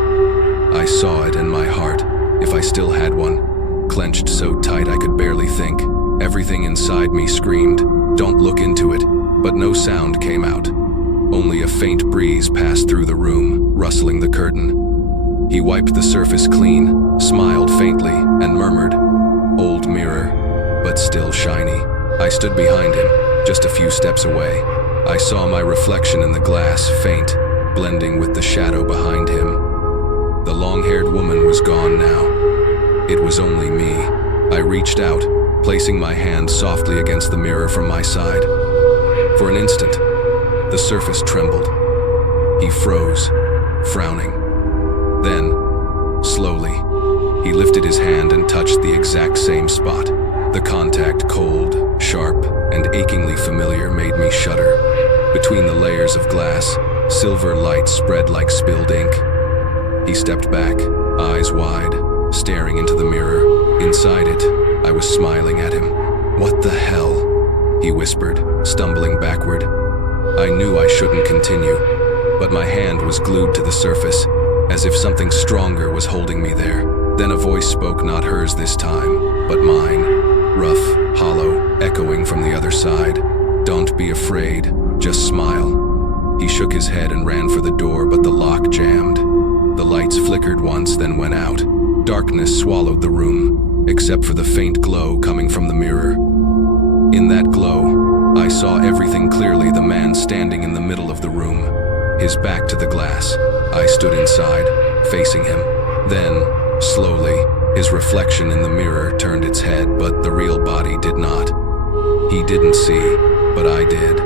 I saw it, and my heart, if I still had one, clenched so tight I could barely think. Everything inside me screamed, "Don't look into it," but no sound came out. Only a faint breeze passed through the room, rustling the curtain. He wiped the surface clean, smiled faintly, and murmured, "Old mirror, but still shiny." I stood behind him, just a few steps away. I saw my reflection in the glass, faint, blending with the shadow behind him. The long-haired woman was gone now. It was only me. I reached out, placing my hand softly against the mirror from my side. For an instant, the surface trembled. He froze, frowning. Then, slowly, he lifted his hand and touched the exact same spot. The contact, cold, sharp, and achingly familiar, made me shudder. Between the layers of glass, silver light spread like spilled ink. He stepped back, eyes wide, staring into the mirror. Inside it, I was smiling at him. "What the hell?" he whispered, stumbling backward. I knew I shouldn't continue, but my hand was glued to the surface, as if something stronger was holding me there. Then a voice spoke, not hers this time, but mine, rough, hollow, echoing from the other side. "Don't be afraid, just smile." He shook his head and ran for the door, but the lock jammed. The lights flickered once, then went out. Darkness swallowed the room, except for the faint glow coming from the mirror. In that glow, I saw everything clearly, the man standing in the middle of the room, his back to the glass. I stood inside, facing him. Then, slowly, his reflection in the mirror turned its head, but the real body did not. He didn't see, but I did,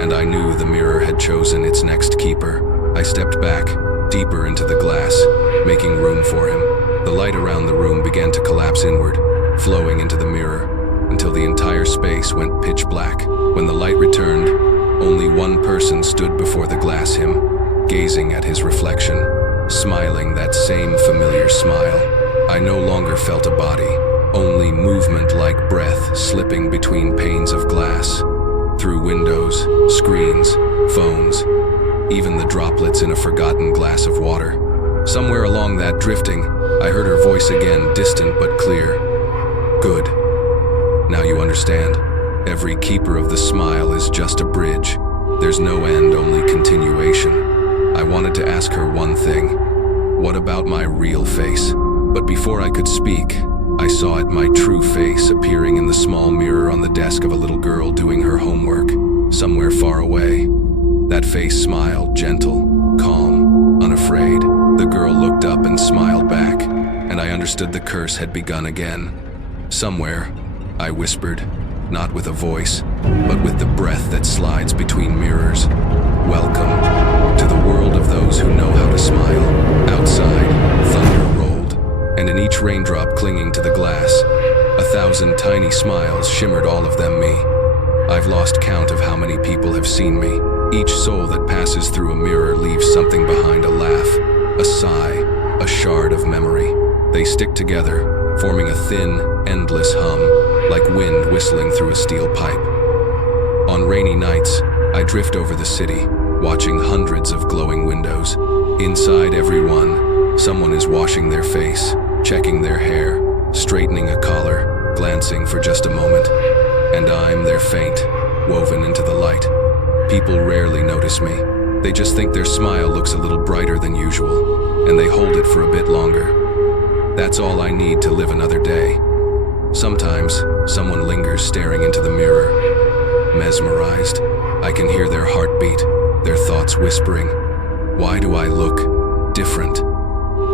and I knew the mirror had chosen its next keeper. I stepped back, deeper into the glass, making room for him. The light around the room began to collapse inward, flowing into the mirror, until the entire space went pitch black. When the light returned, Only one person stood before the glass him, gazing at his reflection, smiling that same familiar smile. I no longer felt a body, only movement like breath slipping between panes of glass, through windows, screens, phones, even the droplets in a forgotten glass of water. Somewhere along that drifting, I heard her voice again, distant but clear. Good. Now you understand. Every keeper of the smile is just a bridge. There's no end, only continuation. I wanted to ask her one thing. What about my real face? But before I could speak, I saw it, my true face, appearing in the small mirror on the desk of a little girl doing her homework, somewhere far away. That face smiled, gentle, calm, unafraid. The girl looked up and smiled back, and I understood the curse had begun again. Somewhere, I whispered, not with a voice, but with the breath that slides between mirrors. Welcome to the world of those who know how to smile. Outside, thunder rolled, and in each raindrop clinging to the glass, 1,000 tiny smiles shimmered, all of them me. I've lost count of how many people have seen me. Each soul that passes through a mirror leaves something behind, a laugh, a sigh, a shard of memory. They stick together, forming a thin, endless hum, like wind whistling through a steel pipe. On rainy nights, I drift over the city, watching hundreds of glowing windows. Inside every one, someone is washing their face, checking their hair, straightening a collar, glancing for just a moment. And I'm their feint, woven into the light. People rarely notice me. They just think their smile looks a little brighter than usual, and they hold it for a bit longer. That's all I need to live another day. Sometimes, someone lingers staring into the mirror. Mesmerized, I can hear their heartbeat, their thoughts whispering, "Why do I look different?"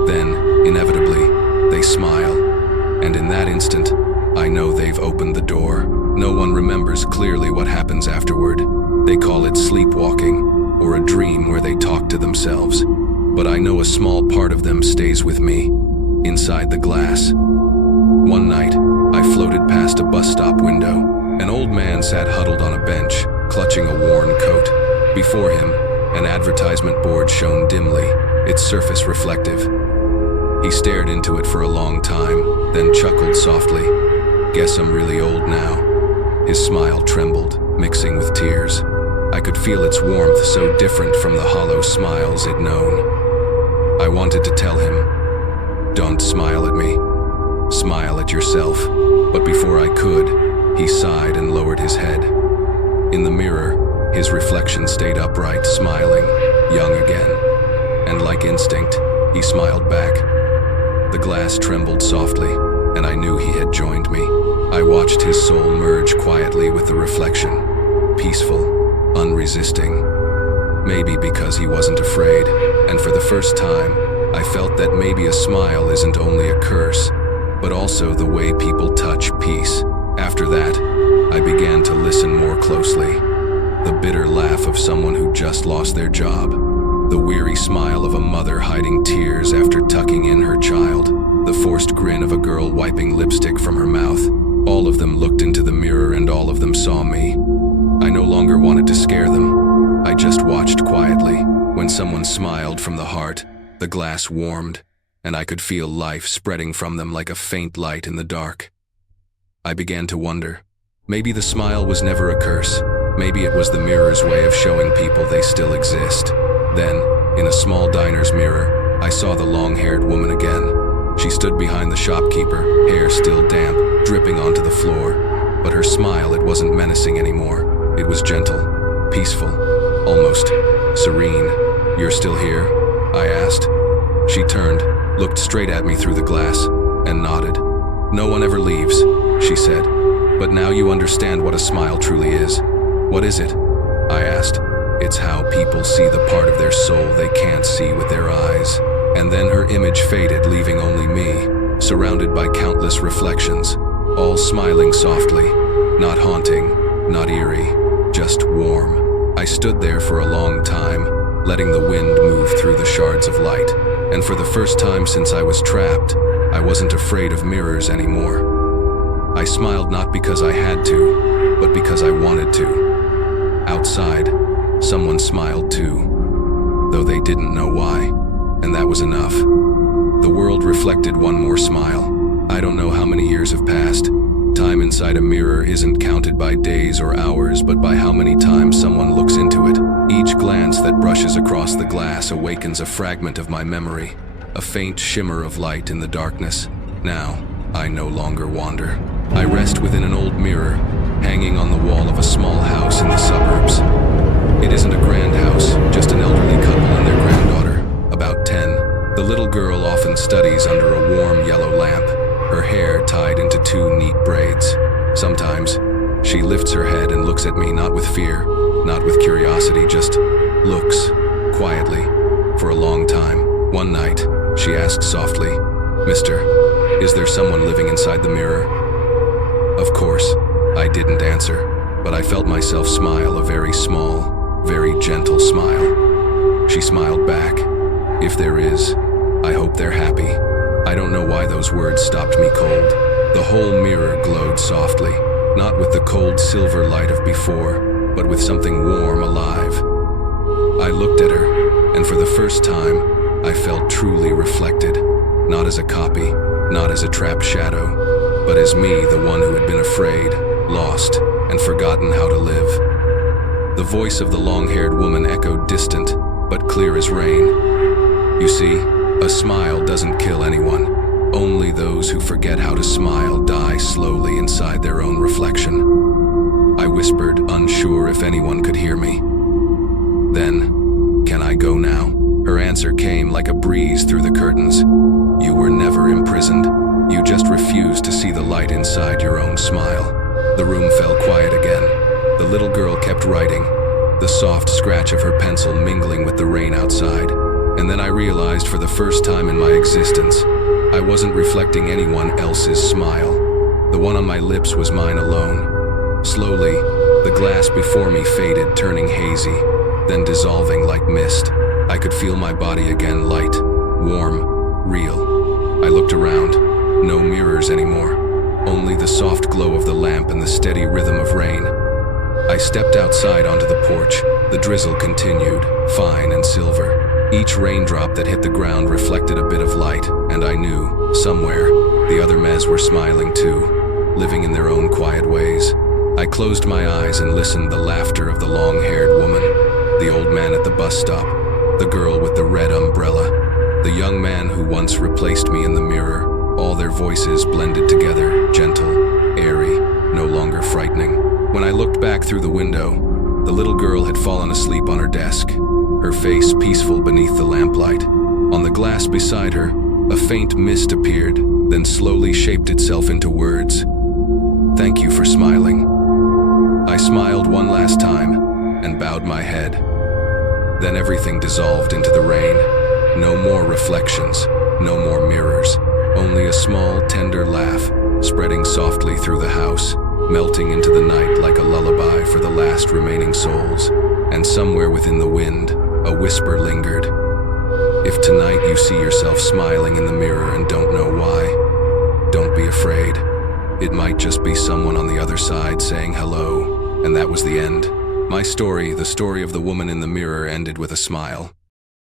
Then, inevitably, they smile, and in that instant, I know they've opened the door. No one remembers clearly what happens afterward. They call it sleepwalking, or a dream where they talk to themselves. But I know a small part of them stays with me, inside the glass. One night, I floated past a bus stop window. An old man sat huddled on a bench, clutching a worn coat. Before him, an advertisement board shone dimly, its surface reflective. He stared into it for a long time, then chuckled softly. "Guess I'm really old now." His smile trembled, mixing with tears. I could feel its warmth, so different from the hollow smiles it'd known. I wanted to tell him, "Don't smile at me. Smile at yourself." But before I could, he sighed and lowered his head. In the mirror, his reflection stayed upright, smiling, young again. And like instinct, he smiled back. The glass trembled softly, and I knew he had joined me. I watched his soul merge quietly with the reflection, peaceful, unresisting. Maybe because he wasn't afraid, and for the first time, I felt that maybe a smile isn't only a curse, but also the way people touch peace. After that, I began to listen more closely. The bitter laugh of someone who just lost their job. The weary smile of a mother hiding tears after tucking in her child. The forced grin of a girl wiping lipstick from her mouth. All of them looked into the mirror and all of them saw me. I no longer wanted to scare them. I just watched quietly. When someone smiled from the heart, the glass warmed, and I could feel life spreading from them like a faint light in the dark. I began to wonder. Maybe the smile was never a curse. Maybe it was the mirror's way of showing people they still exist. Then, in a small diner's mirror, I saw the long-haired woman again. She stood behind the shopkeeper, hair still damp, dripping onto the floor. But her smile, it wasn't menacing anymore. It was gentle, peaceful, almost serene. "You're still here?" I asked. She turned, looked straight at me through the glass, and nodded. "No one ever leaves," she said. "But now you understand what a smile truly is." "What is it?" I asked. "It's how people see the part of their soul they can't see with their eyes." And then her image faded, leaving only me, surrounded by countless reflections, all smiling softly, not haunting, not eerie, just warm. I stood there for a long time, letting the wind move through the shards of light, and for the first time since I was trapped, I wasn't afraid of mirrors anymore. I smiled not because I had to, but because I wanted to. Outside, someone smiled too, though they didn't know why, and that was enough. The world reflected one more smile. I don't know how many years have passed. Time inside a mirror isn't counted by days or hours, but by how many times someone looks into it. Each glance that brushes across the glass awakens a fragment of my memory, a faint shimmer of light in the darkness. Now, I no longer wander. I rest within an old mirror, hanging on the wall of a small house in the suburbs. It isn't a grand house, just an elderly couple and their granddaughter, about 10. The little girl often studies under a warm yellow lamp, her hair tied into 2 neat braids. Sometimes, she lifts her head and looks at me, not with fear, not with curiosity, just looks, quietly, for a long time. One night, she asked softly, "Mister, is there someone living inside the mirror?" Of course, I didn't answer, but I felt myself smile, a very small, very gentle smile. She smiled back. "If there is, I hope they're happy." I don't know why those words stopped me cold. The whole mirror glowed softly, not with the cold silver light of before, but with something warm, alive. I looked at her, and for the first time, I felt truly reflected, not as a copy, not as a trapped shadow, but as me, the one who had been afraid, lost, and forgotten how to live. The voice of the long-haired woman echoed distant, but clear as rain. "You see, a smile doesn't kill anyone. Only those who forget how to smile die slowly inside their own reflection." I whispered, unsure if anyone could hear me. Then, "Can I go now?" Her answer came like a breeze through the curtains. "You were never imprisoned. You just refused to see the light inside your own smile." The room fell quiet again. The little girl kept writing, the soft scratch of her pencil mingling with the rain outside. And then I realized for the first time in my existence, I wasn't reflecting anyone else's smile. The one on my lips was mine alone. Slowly, the glass before me faded, turning hazy, then dissolving like mist. I could feel my body again, light, warm, real. I looked around. No mirrors anymore. Only the soft glow of the lamp and the steady rhythm of rain. I stepped outside onto the porch. The drizzle continued, fine and silver. Each raindrop that hit the ground reflected a bit of light, and I knew, somewhere, the other Mez were smiling too, living in their own quiet ways. I closed my eyes and listened the laughter of the long-haired woman, the old man at the bus stop, the girl with the red umbrella, the young man who once replaced me in the mirror. All their voices blended together, gentle, airy, no longer frightening. When I looked back through the window, the little girl had fallen asleep on her desk, her face peaceful beneath the lamplight. On the glass beside her, a faint mist appeared, then slowly shaped itself into words. "Thank you for smiling." I smiled one last time and bowed my head. Then everything dissolved into the rain. No more reflections, no more mirrors, only a small, tender laugh spreading softly through the house, melting into the night like a lullaby for the last remaining souls. And somewhere within the wind, a whisper lingered. If tonight you see yourself smiling in the mirror and don't know why, don't be afraid. It might just be someone on the other side saying hello. And that was the end. My story, the story of the woman in the mirror, ended with a smile.